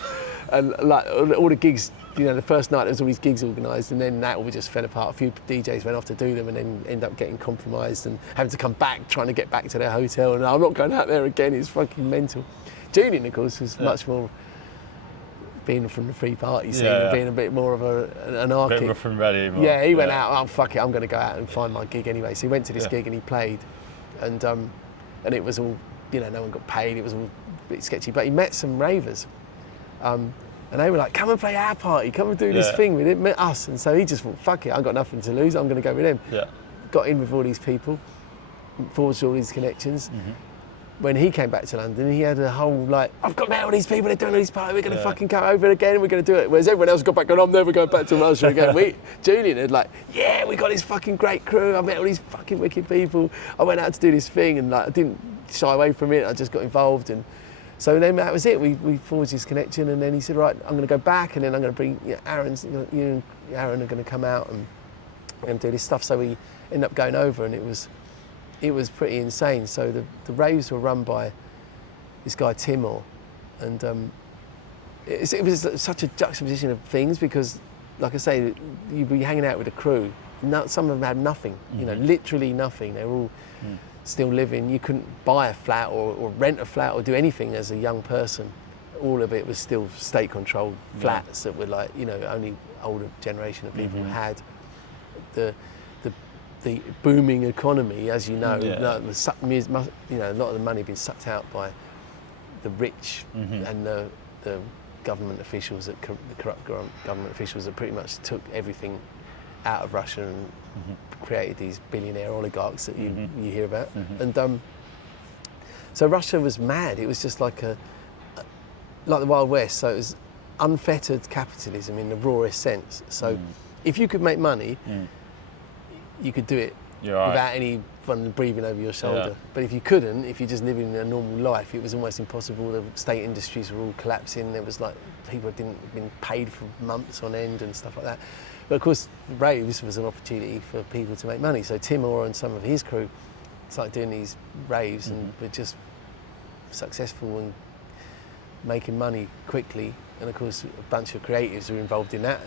and like all the gigs, the first night there was all these gigs organised, and then that all just fell apart. A few DJs went off to do them and then end up getting compromised and having to come back, trying to get back to their hotel, and I'm not going out there again, it's fucking mental. Julian, of course, was much more being from the free party scene and being a bit more of an anarchic. A bit rough and ready. More. Yeah, he went out, oh fuck it, I'm going to go out and find my gig anyway. So he went to this gig and he played, and it was all, no one got paid, it was all a bit sketchy, but he met some ravers. And they were like, come and play our party, come and do this thing with it, met us. And so he just thought, fuck it, I've got nothing to lose, I'm going to go with him. Yeah. Got in with all these people, forged all these connections. When he came back to London, he had a whole I've got met all these people, they're doing all these parties, we're going to fucking come over again and we're going to do it. Whereas everyone else got back going, I'm never going back to Russia again. Julian had we got this fucking great crew, I met all these fucking wicked people, I went out to do this thing and I didn't shy away from it, I just got involved. And so then that was it, we forged this connection, and then he said, right, I'm going to go back and then I'm going to bring, you and Aaron are going to come out and do this stuff. So we ended up going over, and it was pretty insane. So the raves were run by this guy Timor, and it was such a juxtaposition of things because, like I say, you'd be hanging out with a crew. Some of them had nothing, literally nothing. They were all still living. You couldn't buy a flat or rent a flat or do anything as a young person. All of it was still state-controlled flats that were only older generation of people had. The booming economy, as you know, a lot of the money being sucked out by the rich and the government officials, the corrupt government officials that pretty much took everything out of Russia and created these billionaire oligarchs that you hear about. And so Russia was mad. It was just like the Wild West. So it was unfettered capitalism in the rawest sense. So if you could make money, you could do it without anyone breathing over your shoulder. But if you couldn't, if you're just living a normal life, it was almost impossible. The state industries were all collapsing. There was people hadn't been paid for months on end and stuff like that. But of course, raves was an opportunity for people to make money. So Timor and some of his crew started doing these raves and were just successful and making money quickly. And of course, a bunch of creatives were involved in that.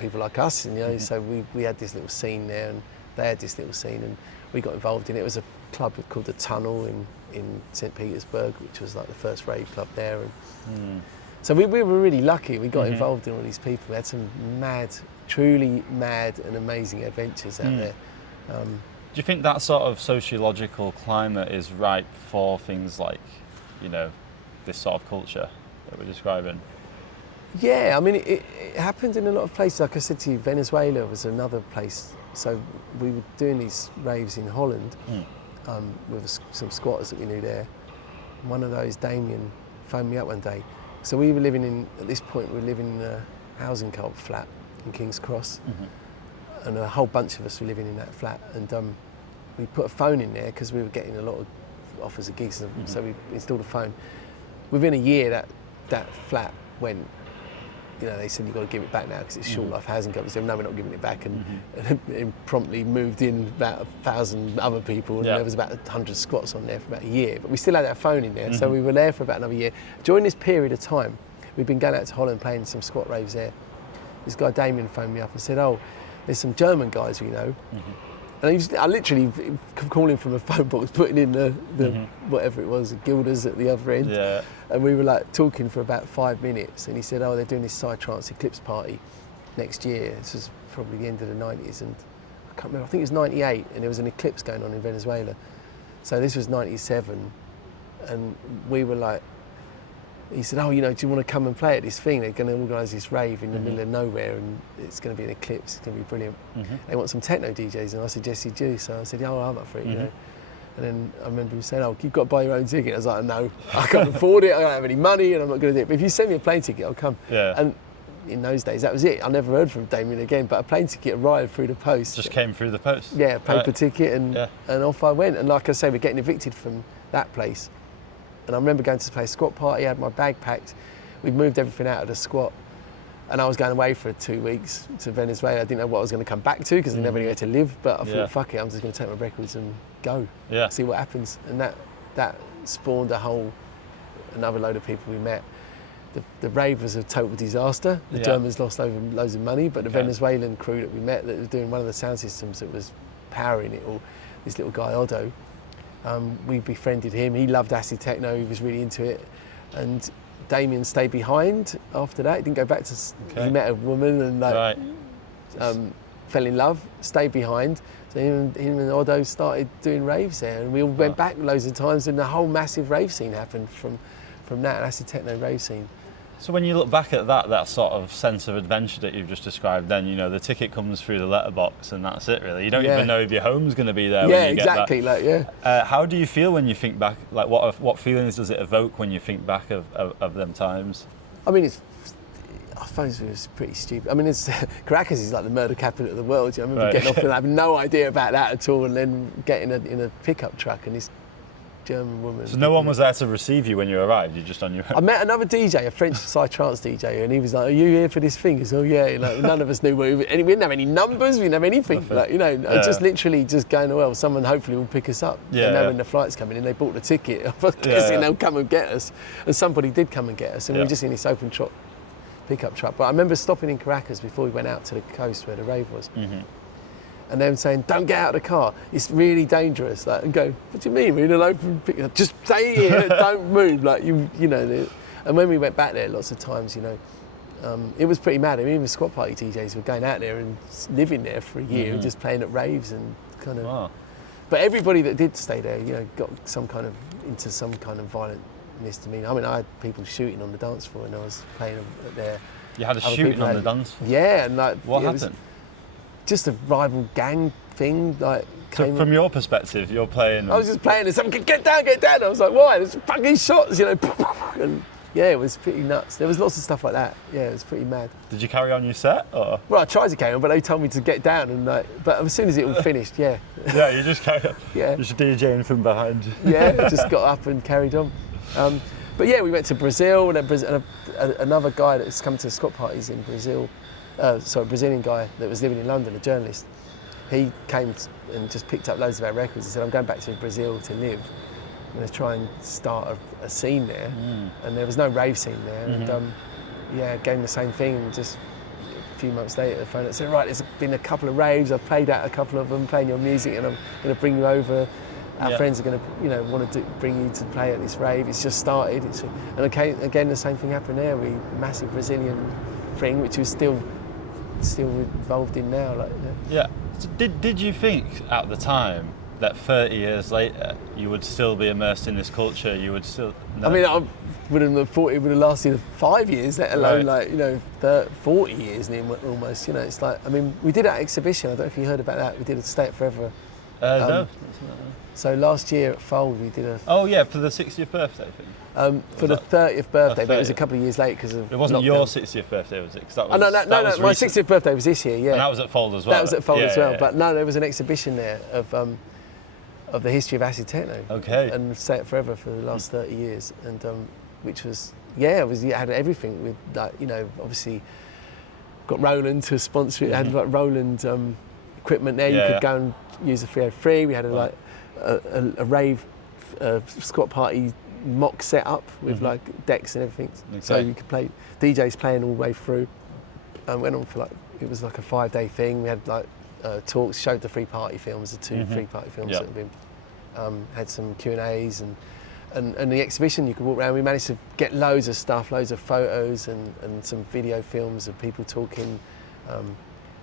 People like us, so we had this little scene there, and they had this little scene, and we got involved in it. It was a club called the Tunnel in St. Petersburg, which was the first rave club there. And so we were really lucky. We got involved in all these people. We had some truly mad and amazing adventures out there. Do you think that sort of sociological climate is ripe for things like, this sort of culture that we're describing? Yeah, I mean, it happened in a lot of places. Like I said to you, Venezuela was another place. So we were doing these raves in Holland with some squatters that we knew there. And one of those, Damien, phoned me up one day. So we were living at this point, we were living in a housing co-op flat in King's Cross. And a whole bunch of us were living in that flat. And we put a phone in there because we were getting a lot of offers of gigs. So we installed a phone. Within a year, that flat went, they said, you've got to give it back now because it's short life housing company. So no, we're not giving it back. And it promptly moved in about 1,000 other people, and there was about 100 squats on there for about a year. But we still had that phone in there, so we were there for about another year. During this period of time, we'd been going out to Holland playing some squat raves there. This guy Damien phoned me up and said, oh, there's some German guys we know. And I literally calling from a phone box, putting in the whatever it was, the Guilders at the other end. Yeah. And we were talking for about 5 minutes, and he said, oh, they're doing this psytrance eclipse party next year. This was probably the end of the 90s, and I can't remember, I think it was 98, and there was an eclipse going on in Venezuela. So this was 97, and we were he said, oh, do you want to come and play at this thing? They're going to organise this rave in the middle of nowhere, and it's going to be an eclipse. It's going to be brilliant. They want some techno DJs, and I suggested you. So I said, oh, I'm up for it, And then I remember him saying, "Oh, you've got to buy your own ticket." I was like, "No, I can't afford it. I don't have any money, and I'm not going to do it. But if you send me a plane ticket, I'll come." Yeah. And in those days, that was it. I never heard from Damien again. But a plane ticket arrived through the post. Just came through the post. Yeah, paper ticket, and off I went. And like I say, we're getting evicted from that place. And I remember going to play a squat party. I had my bag packed. We'd moved everything out of the squat. And I was going away for 2 weeks to Venezuela. I didn't know what I was going to come back to because I never knew where to live. But I thought, fuck it, I'm just going to take my records and go, see what happens. And that spawned another load of people we met. The rave was a total disaster. The Germans lost loads of money, but the Venezuelan crew that we met that was doing one of the sound systems that was powering it all, this little guy Odo, we befriended him. He loved acid techno. He was really into it, and Damien stayed behind after that. He didn't go back to. He met a woman and fell in love. Stayed behind. So him and Odo started doing raves there, and we all went back loads of times, and the whole massive rave scene happened from that acid techno rave scene. So when you look back at that sort of sense of adventure that you've just described, then the ticket comes through the letterbox and that's it really. You don't even know if your home's going to be there when you get back. How do you feel when you think back? Like what feelings does it evoke when you think back of them times? I mean, I suppose it was pretty stupid. I mean, Caracas is like the murder capital of the world. I remember getting off and having no idea about that at all, and then getting in a pickup truck and this German woman. So no one was there to receive you when you arrived? You're just on your own? I met another DJ, a French psytrance DJ, and he was like, "Are you here for this thing?" He said, "Oh yeah." Like, none of us knew we didn't have any numbers, we didn't have anything. Just literally just going, well, someone hopefully will pick us up. They know when the flight's coming in, they bought the ticket. I'm guessing they'll come and get us. And somebody did come and get us, and we were just in this open truck, pickup truck. But I remember stopping in Caracas before we went out to the coast where the rave was. Mm-hmm. And them saying, "Don't get out of the car. It's really dangerous." Like, and go, "What do you mean? We're in an open pickup. Just stay here. Don't move." Like you know. And when we went back there, lots of times, it was pretty mad. I mean, even squat party DJs were going out there and living there for a year, just playing at raves and kind of. Wow. But everybody that did stay there, got into some kind of violent misdemeanor. I mean, I had people shooting on the dance floor, and I was playing there. You had a shooting on the dance floor. Yeah, and like what happened? Just a rival gang thing, like. So from your perspective, you're playing. I was just playing, and someone get down. I was like, why? There's fucking shots, and yeah, it was pretty nuts. There was lots of stuff like that. Yeah, it was pretty mad. Did you carry on your set, or? Well, I tried to carry on, but they told me to get down, and but as soon as it all finished, yeah. Yeah, you just carried on. Yeah. Just DJing from behind. Yeah, just got up and carried on. But yeah, we went to Brazil, and another guy that's come to squat parties in Brazil. A Brazilian guy that was living in London, a journalist. He came and just picked up loads of our records and said, "I'm going back to Brazil to live. I'm going to try and start a scene there." And there was no rave scene there. And gave him the same thing. And just a few months later, the phone said, "Right, there's been a couple of raves. I've played out a couple of them, playing your music, and I'm going to bring you over. Our friends are going to, want to bring you to play at this rave. It's just started." And again, the same thing happened there. Massive Brazilian thing, which was still involved in now. So did you think at the time that 30 years later you would still be immersed in this culture? You would still. No? I mean, I wouldn't have thought it would have lasted 5 years, let alone 40 years almost. It's like, I mean, we did that exhibition. I don't know if you heard about that. We did a Stay It Forever. No. So last year at Fold we did a. Oh yeah, for the 60th birthday thing. For the 30th birthday, but it was a couple of years late because of. It wasn't lockdown. your 60th birthday, was it? No. My 60th birthday was this year. Yeah. And that was at Fold as well. That was at Fold as well. Yeah. But no, there was an exhibition there of the history of acid techno. Okay. And Stay It Forever for the last 30 years, and which was it had everything with obviously got Roland to sponsor it. It had like Roland equipment there. You could go and use the 303. We had a rave squat party mock set up with like decks and everything, so you could play DJs playing all the way through. And went on for it was like a 5-day thing. We had like talks, showed the free party films, the two free party films that had been had some Q&As and the exhibition you could walk around. We managed to get loads of stuff, loads of photos and some video films of people talking.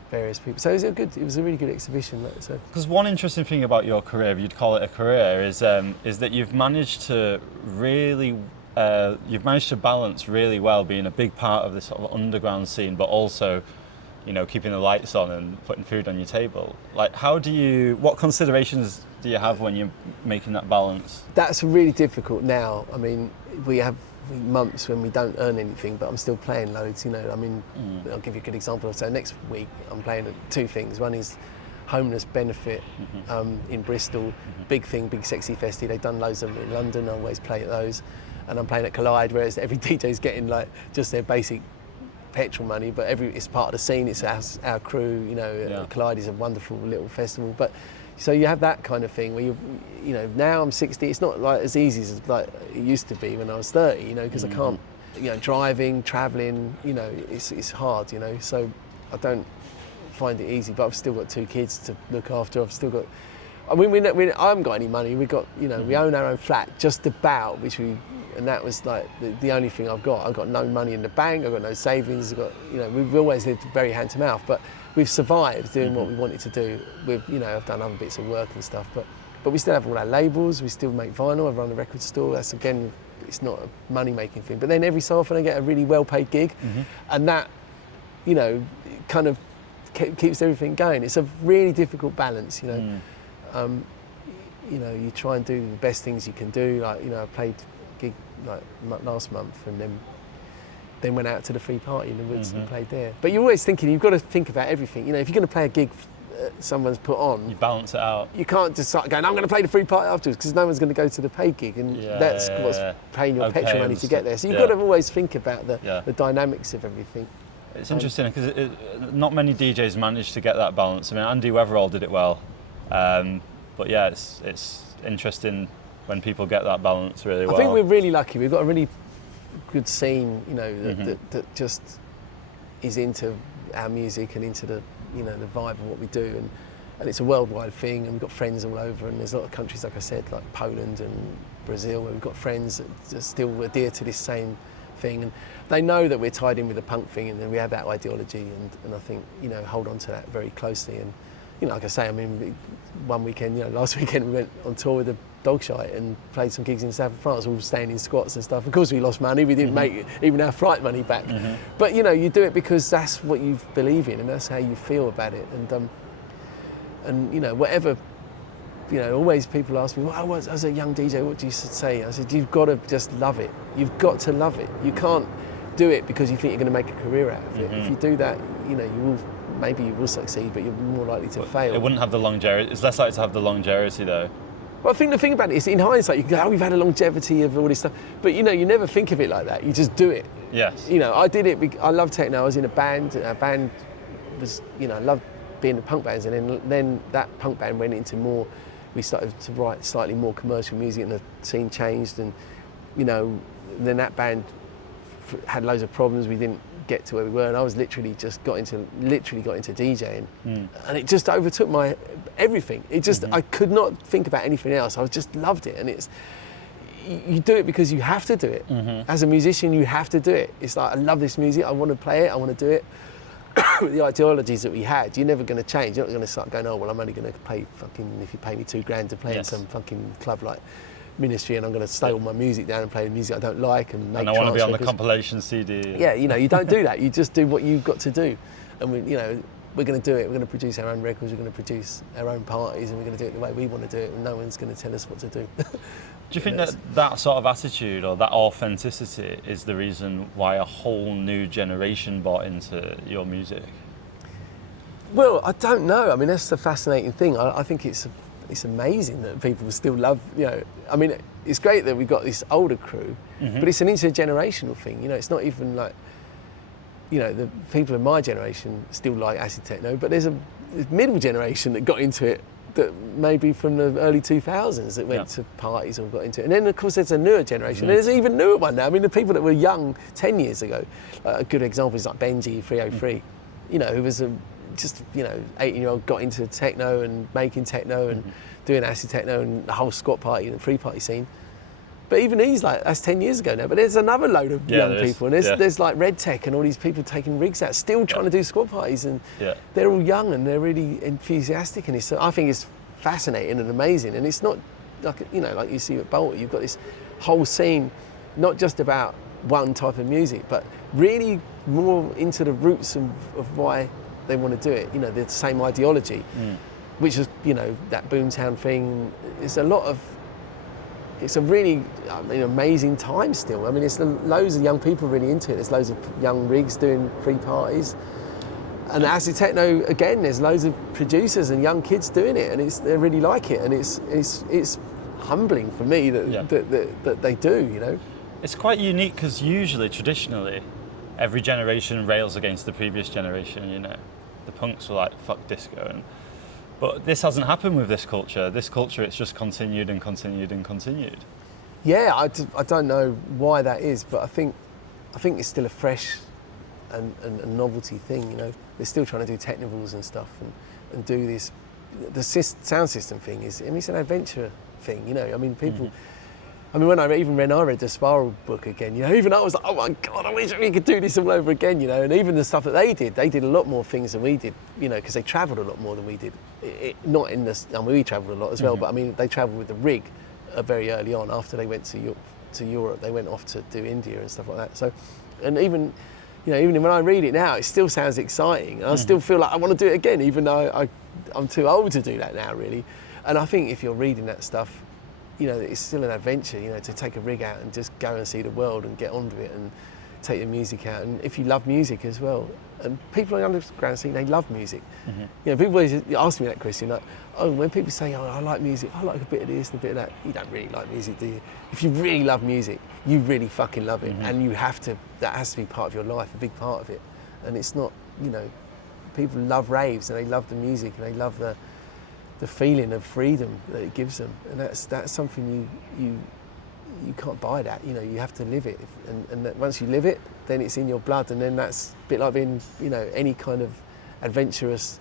Various people. So it was a really good exhibition. Because one interesting thing about your career, if you'd call it a career, is that you've managed to balance really well being a big part of this sort of underground scene, but also keeping the lights on and putting food on your table. Like, what considerations do you have when you're making that balance? That's really difficult now. I mean, we have months when we don't earn anything, but I'm still playing loads, I mean, I'll give you a good example. So next week I'm playing at two things. One is homeless benefit in Bristol, big thing, big sexy festy. They've done loads of them in London. I always play at those. And I'm playing at Ec𝓈ta𝓈y, whereas every DJ's getting like just their basic petrol money, but it's part of the scene. It's our crew, Ec𝓈ta𝓈y is a wonderful little festival. But so you have that kind of thing where now I'm 60. It's not like as easy as like it used to be when I was 30, because I can't, driving, traveling, it's hard, so I don't find it easy. But I've still got two kids to look after. I've still got, I haven't got any money. We've got, we own our own flat, just about, and that was like the only thing I've got. I've got no money in the bank. I've got no savings. I've got, we've always lived very hand to mouth, but we've survived doing what we wanted to do. I've done other bits of work and stuff, but we still have all our labels. We still make vinyl. I run a record store. That's, again, it's not a money-making thing. But then every so often I get a really well-paid gig, and that, kind of keeps everything going. It's a really difficult balance, you try and do the best things you can do. Like, I played a gig like last month, and then went out to the free party in the woods and played there. But you're always thinking, you've got to think about everything. If you're going to play a gig someone's put on, you balance it out. You can't just start going, I'm going to play the free party afterwards, because no one's going to go to the paid gig, and that's what's paying your petrol money to get there. So you've got to always think about the dynamics of everything. It's interesting because not many DJs manage to get that balance. I mean, Andy Weatherall did it well, but yeah, it's interesting when people get that balance really well. I think we're really lucky. We've got a really good scene, that just is into our music and into the the vibe of what we do, and it's a worldwide thing, and we've got friends all over, and there's a lot of countries, like I said, like Poland and Brazil, where we've got friends that still adhere to this same thing, and they know that we're tied in with the punk thing, and then we have that ideology, and I think hold on to that very closely. And like I say, I mean, one weekend, last weekend we went on tour with the Dog Shite and played some gigs in south of France, all staying in squats and stuff. Of course we lost money, we didn't make even our flight money back, but you do it because that's what you believe in, and that's how you feel about it. And whatever, always people ask me, well, as a young DJ, what do you say? I said, you've got to just love it. You've got to love it. You can't do it because you think you're going to make a career out of it. If you do that, maybe you will succeed, but you're more likely to fail. It wouldn't have the longevity. It's less likely to have the longevity, though. Well, I think the thing about it is, in hindsight, you can go, we've had a longevity of all this stuff, but you never think of it like that. You just do it. Yes. I did it. I love techno. I was in a band. Our band was, I loved being in punk bands, and then that punk band went into more. We started to write slightly more commercial music, and the scene changed, and then that band had loads of problems. We didn't get to where we were, and I was literally got into DJing, and it just overtook my everything. It just I could not think about anything else. I just loved it, and you do it because you have to do it. As a musician, you have to do it. It's like, I love this music, I want to play it, I want to do it. The ideologies that we had, you're never going to change. You're not going to start going, oh well, I'm only going to pay fucking, if you pay me $2,000 to play in some fucking club like Ministry, and I'm going to stay all my music down and play the music I don't like and make. And I want to be on the compilation CD. Yeah, you don't do that. You just do what you've got to do, and we're going to do it. We're going to produce our own records. We're going to produce our own parties, and we're going to do it the way we want to do it. And no one's going to tell us what to do. Do you think that sort of attitude or that authenticity is the reason why a whole new generation bought into your music? Well, I don't know. I mean, that's the fascinating thing. I think it's amazing that people still love, I mean, it's great that we've got this older crew, but it's an intergenerational thing, it's not even like, the people in my generation still like acid techno, but there's a middle generation that got into it that maybe from the early 2000s that went to parties or got into it. And then, of course, there's a newer generation. There's an even newer one now. I mean, the people that were young 10 years ago, a good example is like Benji 303, who was just 18-year-old, got into techno and making techno and doing acid techno and the whole squat party and free party scene. But even he's like, that's 10 years ago now. But there's another load of young people, and there's like Red Tech and all these people taking rigs out, still trying to do squat parties, and they're all young and they're really enthusiastic, and I think it's fascinating and amazing. And it's not like like you see at Bolter, you've got this whole scene, not just about one type of music, but really more into the roots of why they want to do it. You know, the same ideology, which is, you know, that Boomtown thing. It's a really amazing time still. I mean, it's loads of young people really into it. There's loads of young rigs doing free parties. And acid techno, again, there's loads of producers and young kids doing it, and they really like it, and it's humbling for me that they do, you know. It's quite unique because usually, traditionally, every generation rails against the previous generation, you know. The punks were like, fuck disco, but this hasn't happened with this culture. This culture, it's just continued and continued and continued. Yeah, I don't know why that is, but I think it's still a fresh and novelty thing, you know. They're still trying to do Teknivals and stuff and do this. The sound system thing is, I mean, it's an adventure thing, you know. I mean, people. I mean, when I read the Spiral book again, you know, even I was like, oh my God, I wish we could do this all over again, you know. And even the stuff that they did a lot more things than we did, you know, because they travelled a lot more than we did. Not in this, I mean, we travelled a lot as well, but I mean, they travelled with the rig very early on. After they went to Europe, they went off to do India and stuff like that. So, and even, you know, even when I read it now, it still sounds exciting. And I still feel like I want to do it again, even though I'm too old to do that now, really. And I think if you're reading that stuff, you know, it's still an adventure, you know, to take a rig out and just go and see the world and get on with it and take the music out. And if you love music as well, and people in the underground scene, they love music. You know, people always ask me that question, like, oh, when people say, oh, I like music, I like a bit of this and a bit of that, you don't really like music, do you? If you really love music, you really fucking love it, and you have to, that has to be part of your life, a big part of it. And it's not, you know, people love raves and they love the music and they love the feeling of freedom that it gives them, and that's something you can't buy that, you know, you have to live it, and that once you live it, then it's in your blood, and then that's a bit like being, you know, any kind of adventurous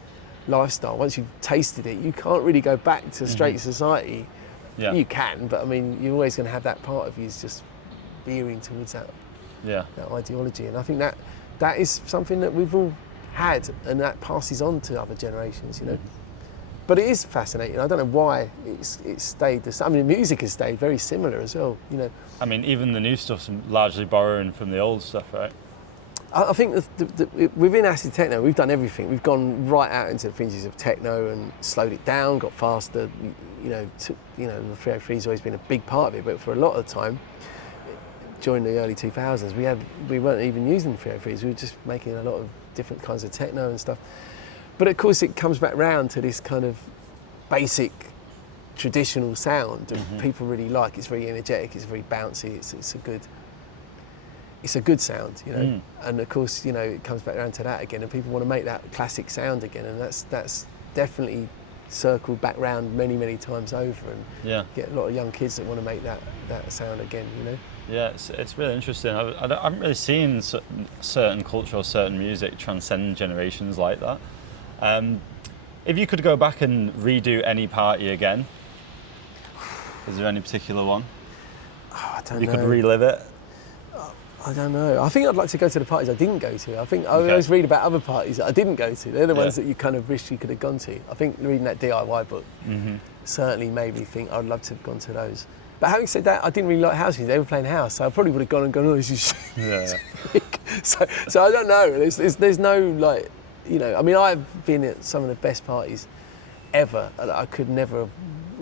lifestyle. Once you've tasted it, you can't really go back to straight society. You can, but I mean, you're always going to have that part of you is just veering towards that ideology, and I think that is something that we've all had, and that passes on to other generations, you know. But it is fascinating. I don't know why it's stayed the same. I mean, the music has stayed very similar as well, you know. I mean, even the new stuff's largely borrowing from the old stuff, right? I think within acid techno, we've done everything. We've gone right out into the fringes of techno and slowed it down, got faster. You know, the 303's always been a big part of it, but for a lot of the time, during the early 2000s, we weren't even using 303's. We were just making a lot of different kinds of techno and stuff. But of course, it comes back round to this kind of basic, traditional sound that people really like. It's very energetic. It's very bouncy. It's a good sound, you know. And of course, you know, it comes back around to that again, and people want to make that classic sound again, and that's definitely circled back round many times over, and get a lot of young kids that want to make that sound again, you know. Yeah, it's really interesting. I haven't really seen certain culture or certain music transcend generations like that. If you could go back and redo any party again, is there any particular one? I don't know. You could relive it? I don't know. I think I'd like to go to the parties I didn't go to. I think I always read about other parties that I didn't go to. They're the ones that you kind of wish you could have gone to. I think reading that DIY book certainly made me think I'd love to have gone to those. But having said that, I didn't really like house music. They were playing house, so I probably would have gone and gone, oh, this is so I don't know. There's no, like, you know, I mean, I've been at some of the best parties ever. I could never have,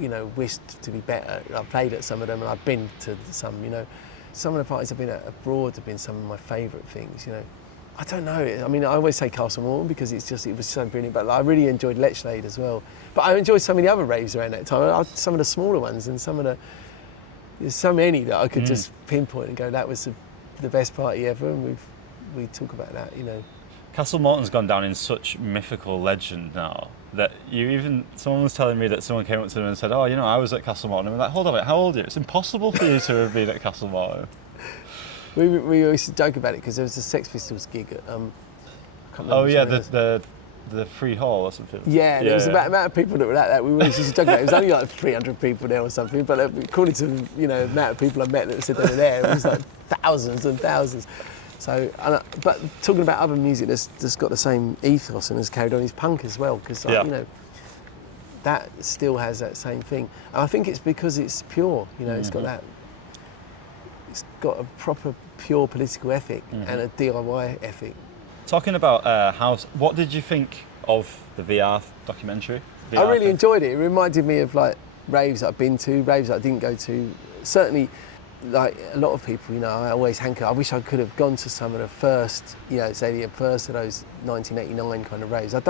you know, wished to be better. I've played at some of them and I've been to some, you know. Some of the parties I've been at abroad have been some of my favourite things, you know. I don't know. I mean, I always say Castle Morton because it was so brilliant, but I really enjoyed Ec𝓈ta𝓈y as well. But I enjoyed so many other raves around that time. Some of the smaller ones and there's so many that I could just pinpoint and go, that was the best party ever, and we talk about that, you know. Castle Morton's gone down in such mythical legend now that someone was telling me that someone came up to them and said, oh, you know, I was at Castle Morton. And we're like, hold on a minute, how old are you? It's impossible for you to have been at Castle Morton. We used to joke about it because there was a Sex Pistols gig at, I can't remember. Oh yeah, the Free Hall or something. Yeah, and it was about the amount of people that were at that. We always used to joke about it. It was only like 300 people there or something, but according to, you know, the amount of people I met that said they were there, it was like thousands and thousands. So, but talking about other music that's got the same ethos and has carried on is punk as well, because you know, that still has that same thing. And I think it's because it's pure, you know, it's got a proper pure political ethic and a DIY ethic, Talking about house, what did you think of the VR documentary? I really enjoyed it. It reminded me of like raves that I've been to, raves that I didn't go to. Certainly, like a lot of people, you know, I always hanker. I wish I could have gone to some of the first, you know, say the first of those 1989 kind of raves. I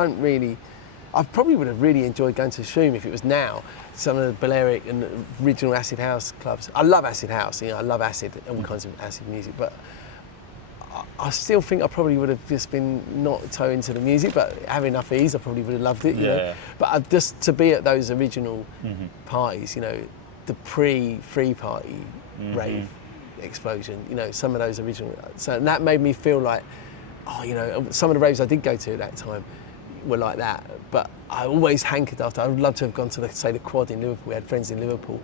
probably would have really enjoyed going to Shroom if it was now. Some of the Balearic and original acid house clubs. I love acid house, you know, I love acid, all kinds of acid music, but I still think I probably would have just been not so into the music, but having enough ease, I probably would have loved it, you know. But just to be at those original parties, you know, the pre-free party rave explosion, you know, some of those original, so that made me feel like, oh, you know, some of the raves I did go to at that time were like that, but I always hankered after. I would love to have gone to, the Quad in Liverpool. We had friends in Liverpool.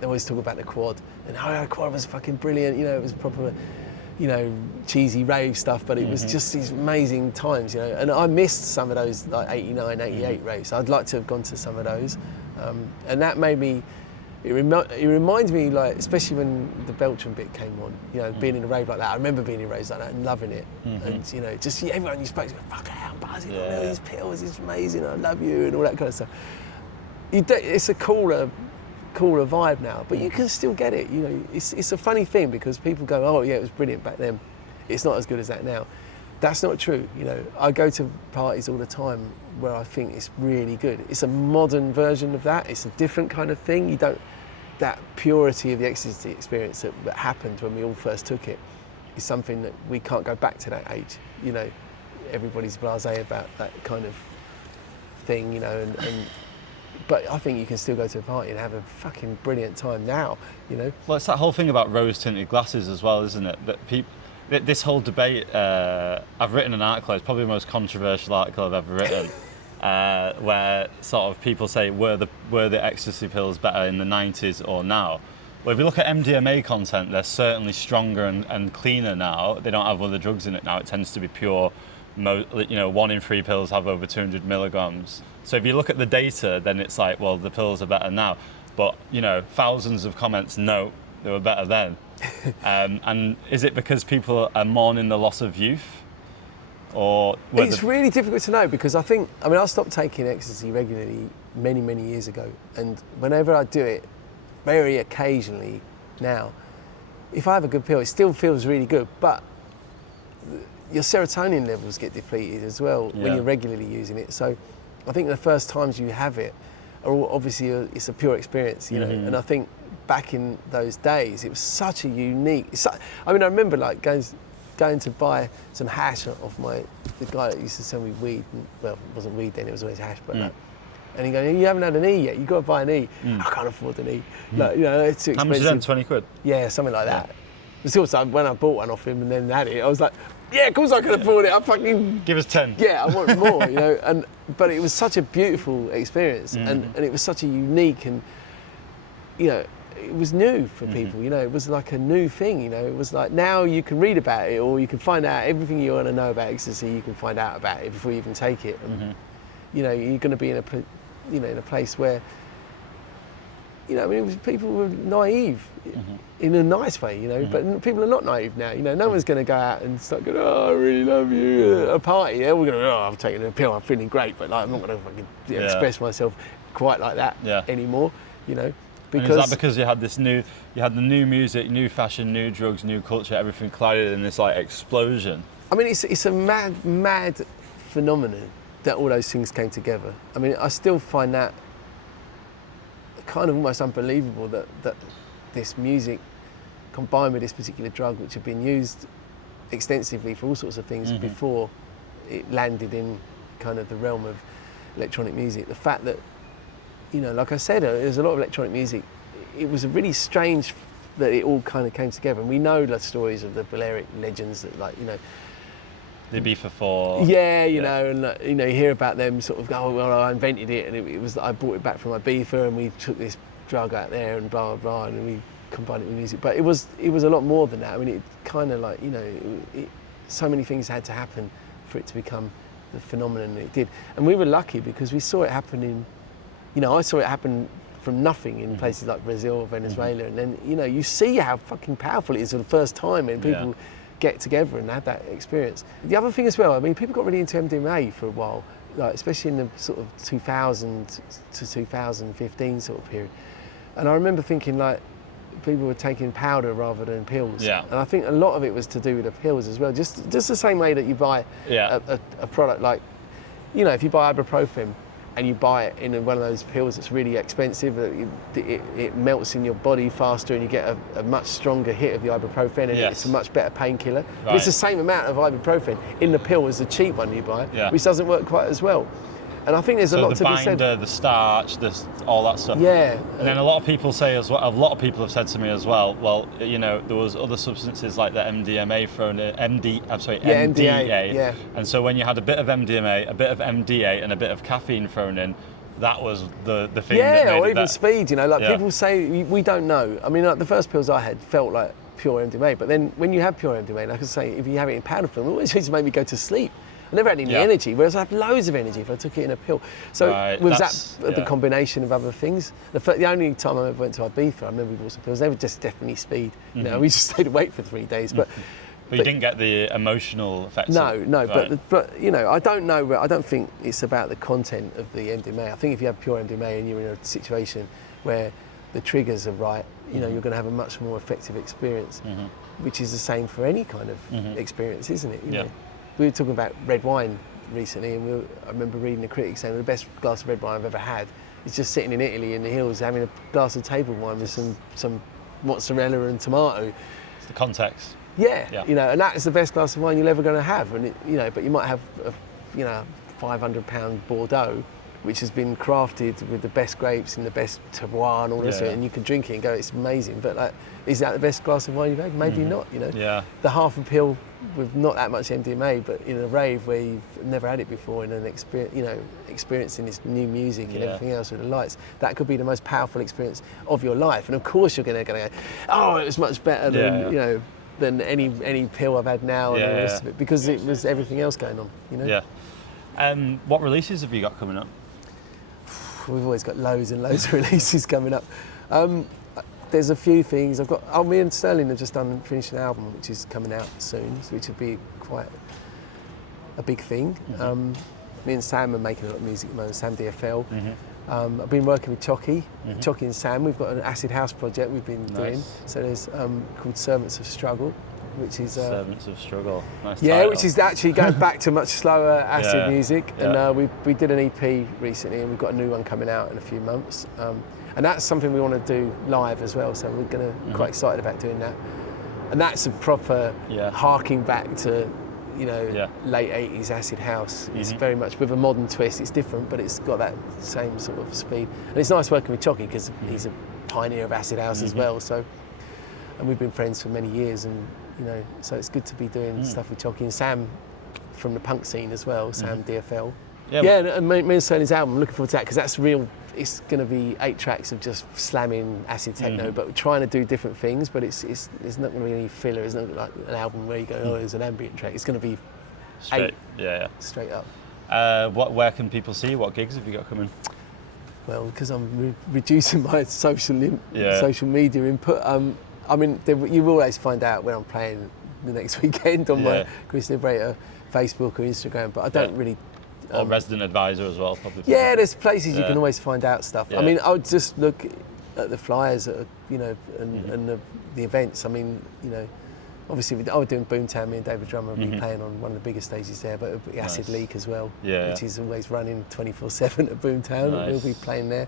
They always talk about the Quad, and the Quad was fucking brilliant, you know, it was proper, you know, cheesy rave stuff, but it was just these amazing times, you know, and I missed some of those like 89, 88 raves. I'd like to have gone to some of those, and that made me, it reminds me, like, especially when the Belgian bit came on, you know, being in a rave like that. I remember being in raves like that and loving it, and, you know, just everyone you spoke to, fuck yeah, I'm buzzing on all these pills, it's amazing, I love you, and all that kind of stuff. It's a cooler vibe now, but you can still get it, you know. It's a funny thing because people go, oh yeah, it was brilliant back then, it's not as good as that now. That's not true, you know. I go to parties all the time where I think it's really good. It's a modern version of that, it's a different kind of thing. You don't, that purity of the ecstasy experience that happened when we all first took it is something that we can't go back to that age, you know. Everybody's blasé about that kind of thing, you know, and but I think you can still go to a party and have a fucking brilliant time now, you know. Well, it's that whole thing about rose-tinted glasses as well, isn't it? That this whole debate, I've written an article, it's probably the most controversial article I've ever written, where sort of people say, were the ecstasy pills better in the 90s or now? Well, if you look at MDMA content, they're certainly stronger and cleaner now. They don't have other drugs in it now. It tends to be pure, you know, 1 in 3 pills have over 200 milligrams. So if you look at the data, then it's like, well, the pills are better now. But, you know, thousands of comments, no, they were better then. And is it because people are mourning the loss of youth? Or it's really difficult to know, because I stopped taking ecstasy regularly many, many years ago. And whenever I do it, very occasionally now, if I have a good pill, it still feels really good. But your serotonin levels get depleted as well when you're regularly using it. So I think the first times you have it are obviously it's a pure experience, you know. And I think back in those days, it was such a unique. I remember like going to buy some hash off the guy that used to sell me weed. Well, it wasn't weed then; it was always hash. But and he goes, "You haven't had an E yet. You've got to buy an E." I can't afford an E. Like, you know, it's too expensive. How much is that? 20 quid? Yeah, something like that. It's also when I bought one off him and then had it, I was like, yeah, of course I can afford it. I fucking give us 10. Yeah, I want more, you know. But it was such a beautiful experience, and it was such a unique, and you know, it was new for people. You know, it was like a new thing. You know, it was like now you can read about it, or you can find out everything you want to know about ecstasy. You can find out about it before you even take it. And, you know, you're going to be in a place where, you know, I mean, people were naive in a nice way, you know, but people are not naive now. You know, no one's going to go out and start going, oh, I really love you at a party. Yeah, we're going to, oh, I'm taking a pill, I'm feeling great, but like, I'm not going to fucking express myself quite like that anymore, you know. Because, and is that because you had the new music, new fashion, new drugs, new culture, everything collided in this like explosion? I mean, it's a mad phenomenon that all those things came together. I mean, I still find that kind of almost unbelievable that this music combined with this particular drug, which had been used extensively for all sorts of things before it landed in kind of the realm of electronic music. The fact that, you know, like I said, there's a lot of electronic music. It was really strange that it all kind of came together. And we know the stories of the Balearic legends that, like, you know, the B4. Yeah, you know, and you know, you hear about them sort of go, oh, well, I invented it, and it was I brought it back from Ibiza, and we took this drug out there, and blah blah blah, and we combined it with music. But it was a lot more than that. I mean, it kind of like, you know, so many things had to happen for it to become the phenomenon that it did. And we were lucky because we saw it happen in, you know, I saw it happen from nothing in places like Brazil or Venezuela, and then, you know, you see how fucking powerful it is for the first time, and people get together and have that experience. The other thing as well, I mean, people got really into MDMA for a while, like especially in the sort of 2000 to 2015 sort of period. And I remember thinking like people were taking powder rather than pills. Yeah. And I think a lot of it was to do with the pills as well. Just the same way that you buy a product like, you know, if you buy ibuprofen and you buy it in one of those pills that's really expensive, it melts in your body faster and you get a much stronger hit of the ibuprofen and it's a much better painkiller. Right. But it's the same amount of ibuprofen in the pill as the cheap one you buy, which doesn't work quite as well. And I think there's a lot to be said. The binder, the starch, all that stuff. Yeah. And then a lot of people say as well, a lot of people have said to me as well, well, you know, there was other substances like the MDMA thrown in, MDA. Yeah. And so when you had a bit of MDMA, a bit of MDA and a bit of caffeine thrown in, that was the thing that made or it even that. speed, you know, like people say, we don't know. I mean, like the first pills I had felt like pure MDMA, but then when you have pure MDMA, like I say, if you have it in powder form, it always used to make me go to sleep. I never had any energy, whereas I have loads of energy if I took it in a pill. So was that the combination of other things? The only time I ever went to Ibiza, I remember we bought some pills, they were just definitely speed. You know, we just stayed awake for 3 days. But you didn't get the emotional effects? No, right. but you know, I don't think it's about the content of the MDMA. I think if you have pure MDMA and you're in a situation where the triggers are right, you know, you're going to have a much more effective experience, which is the same for any kind of experience, isn't it? You know? We were talking about red wine recently, and I remember reading a critic saying the best glass of red wine I've ever had is just sitting in Italy in the hills having a glass of table wine with some mozzarella and tomato. It's the context. Yeah, you know, and that is the best glass of wine you're ever going to have. And you know, but you might have a £500 Bordeaux, which has been crafted with the best grapes and the best terroir and all this, and you can drink it and go, it's amazing. But like, is that the best glass of wine you've had? Maybe not. You know, the half a pill with not that much MDMA, but in a rave where you've never had it before, in an experience, you know, experiencing this new music and everything else with the lights, that could be the most powerful experience of your life. And of course, you're going to go, oh, it was much better than you know than any pill I've had now and all the rest of it, because it was everything else going on. You know. Yeah. What releases have you got coming up? We've always got loads and loads of releases coming up. There's a few things. Me and Sterling have just finished an album which is coming out soon, which would be quite a big thing. Me and Sam are making a lot of music at the moment, Sam D.A.V.E. I've been working with Chokky and Sam. We've got an acid house project we've been doing. So there's called Servants of Struggle, which is Servants of Struggle. Nice yeah, title. which is actually going back to much slower acid music. And we did an EP recently, and we've got a new one coming out in a few months. And that's something we want to do live as well. So we're going to quite excited about doing that. And that's a proper harking back to, you know, late 80s acid house. It's very much with a modern twist. It's different, but it's got that same sort of speed. And it's nice working with Chokky because he's a pioneer of acid house as well. So, and we've been friends for many years, and you know, so it's good to be doing stuff with Chokky and Sam from the punk scene as well. Sam D.A.V.E. And me and Sterling's album, I'm looking forward to that because that's real. It's going to be 8 tracks of just slamming acid techno, but we're trying to do different things. But it's not going to be any filler. It's not like an album where you go, oh, there's an ambient track. It's going to be straight, 8 straight up. Where can people see you? What gigs have you got coming? Well, because I'm reducing my social media input. I mean, you always find out when I'm playing the next weekend on my Chris Liberator Facebook or Instagram, but I don't really. Or Resident Advisor as well, probably. Yeah, there's places you can always find out stuff. I mean, I would just look at the flyers, you know, and the events. I mean, you know, obviously I was doing Boomtown, me and David Drummer will be playing on one of the biggest stages there, but it'll be Acid Leak as well, which is always running 24/7 at Boomtown. We'll be playing there.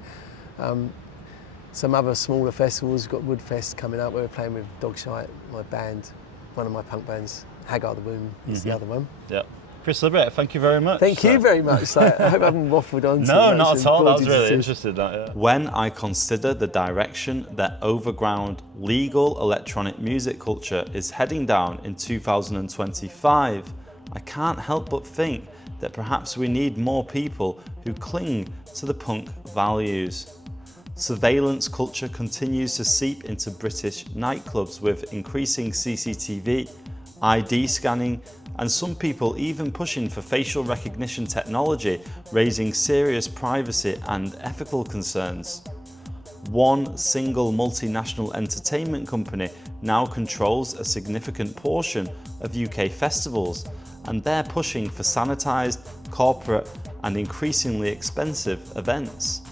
Some other smaller festivals, we've got Woodfest coming up where we're playing with Dogshite, my band, one of my punk bands. Hagar the Womb is the other one. Yeah. Chris Liberator, thank you very much. Thank you very much. I hope I haven't waffled on. No, not at all. That was really interesting. When I consider the direction that overground legal electronic music culture is heading down in 2025, I can't help but think that perhaps we need more people who cling to the punk values. Surveillance culture continues to seep into British nightclubs with increasing CCTV, ID scanning, and some people even pushing for facial recognition technology, raising serious privacy and ethical concerns. one single multinational entertainment company now controls a significant portion of UK festivals, and they're pushing for sanitised, corporate and increasingly expensive events.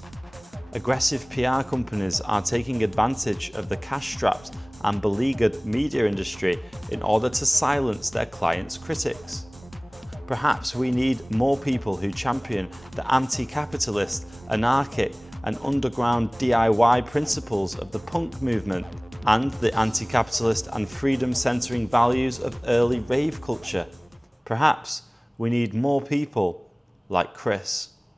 Aggressive PR companies are taking advantage of the cash-strapped and beleaguered media industry in order to silence their clients' critics. Perhaps we need more people who champion the anti-capitalist, anarchic and underground DIY principles of the punk movement and the anti-capitalist and freedom-centering values of early rave culture. Perhaps we need more people like Chris.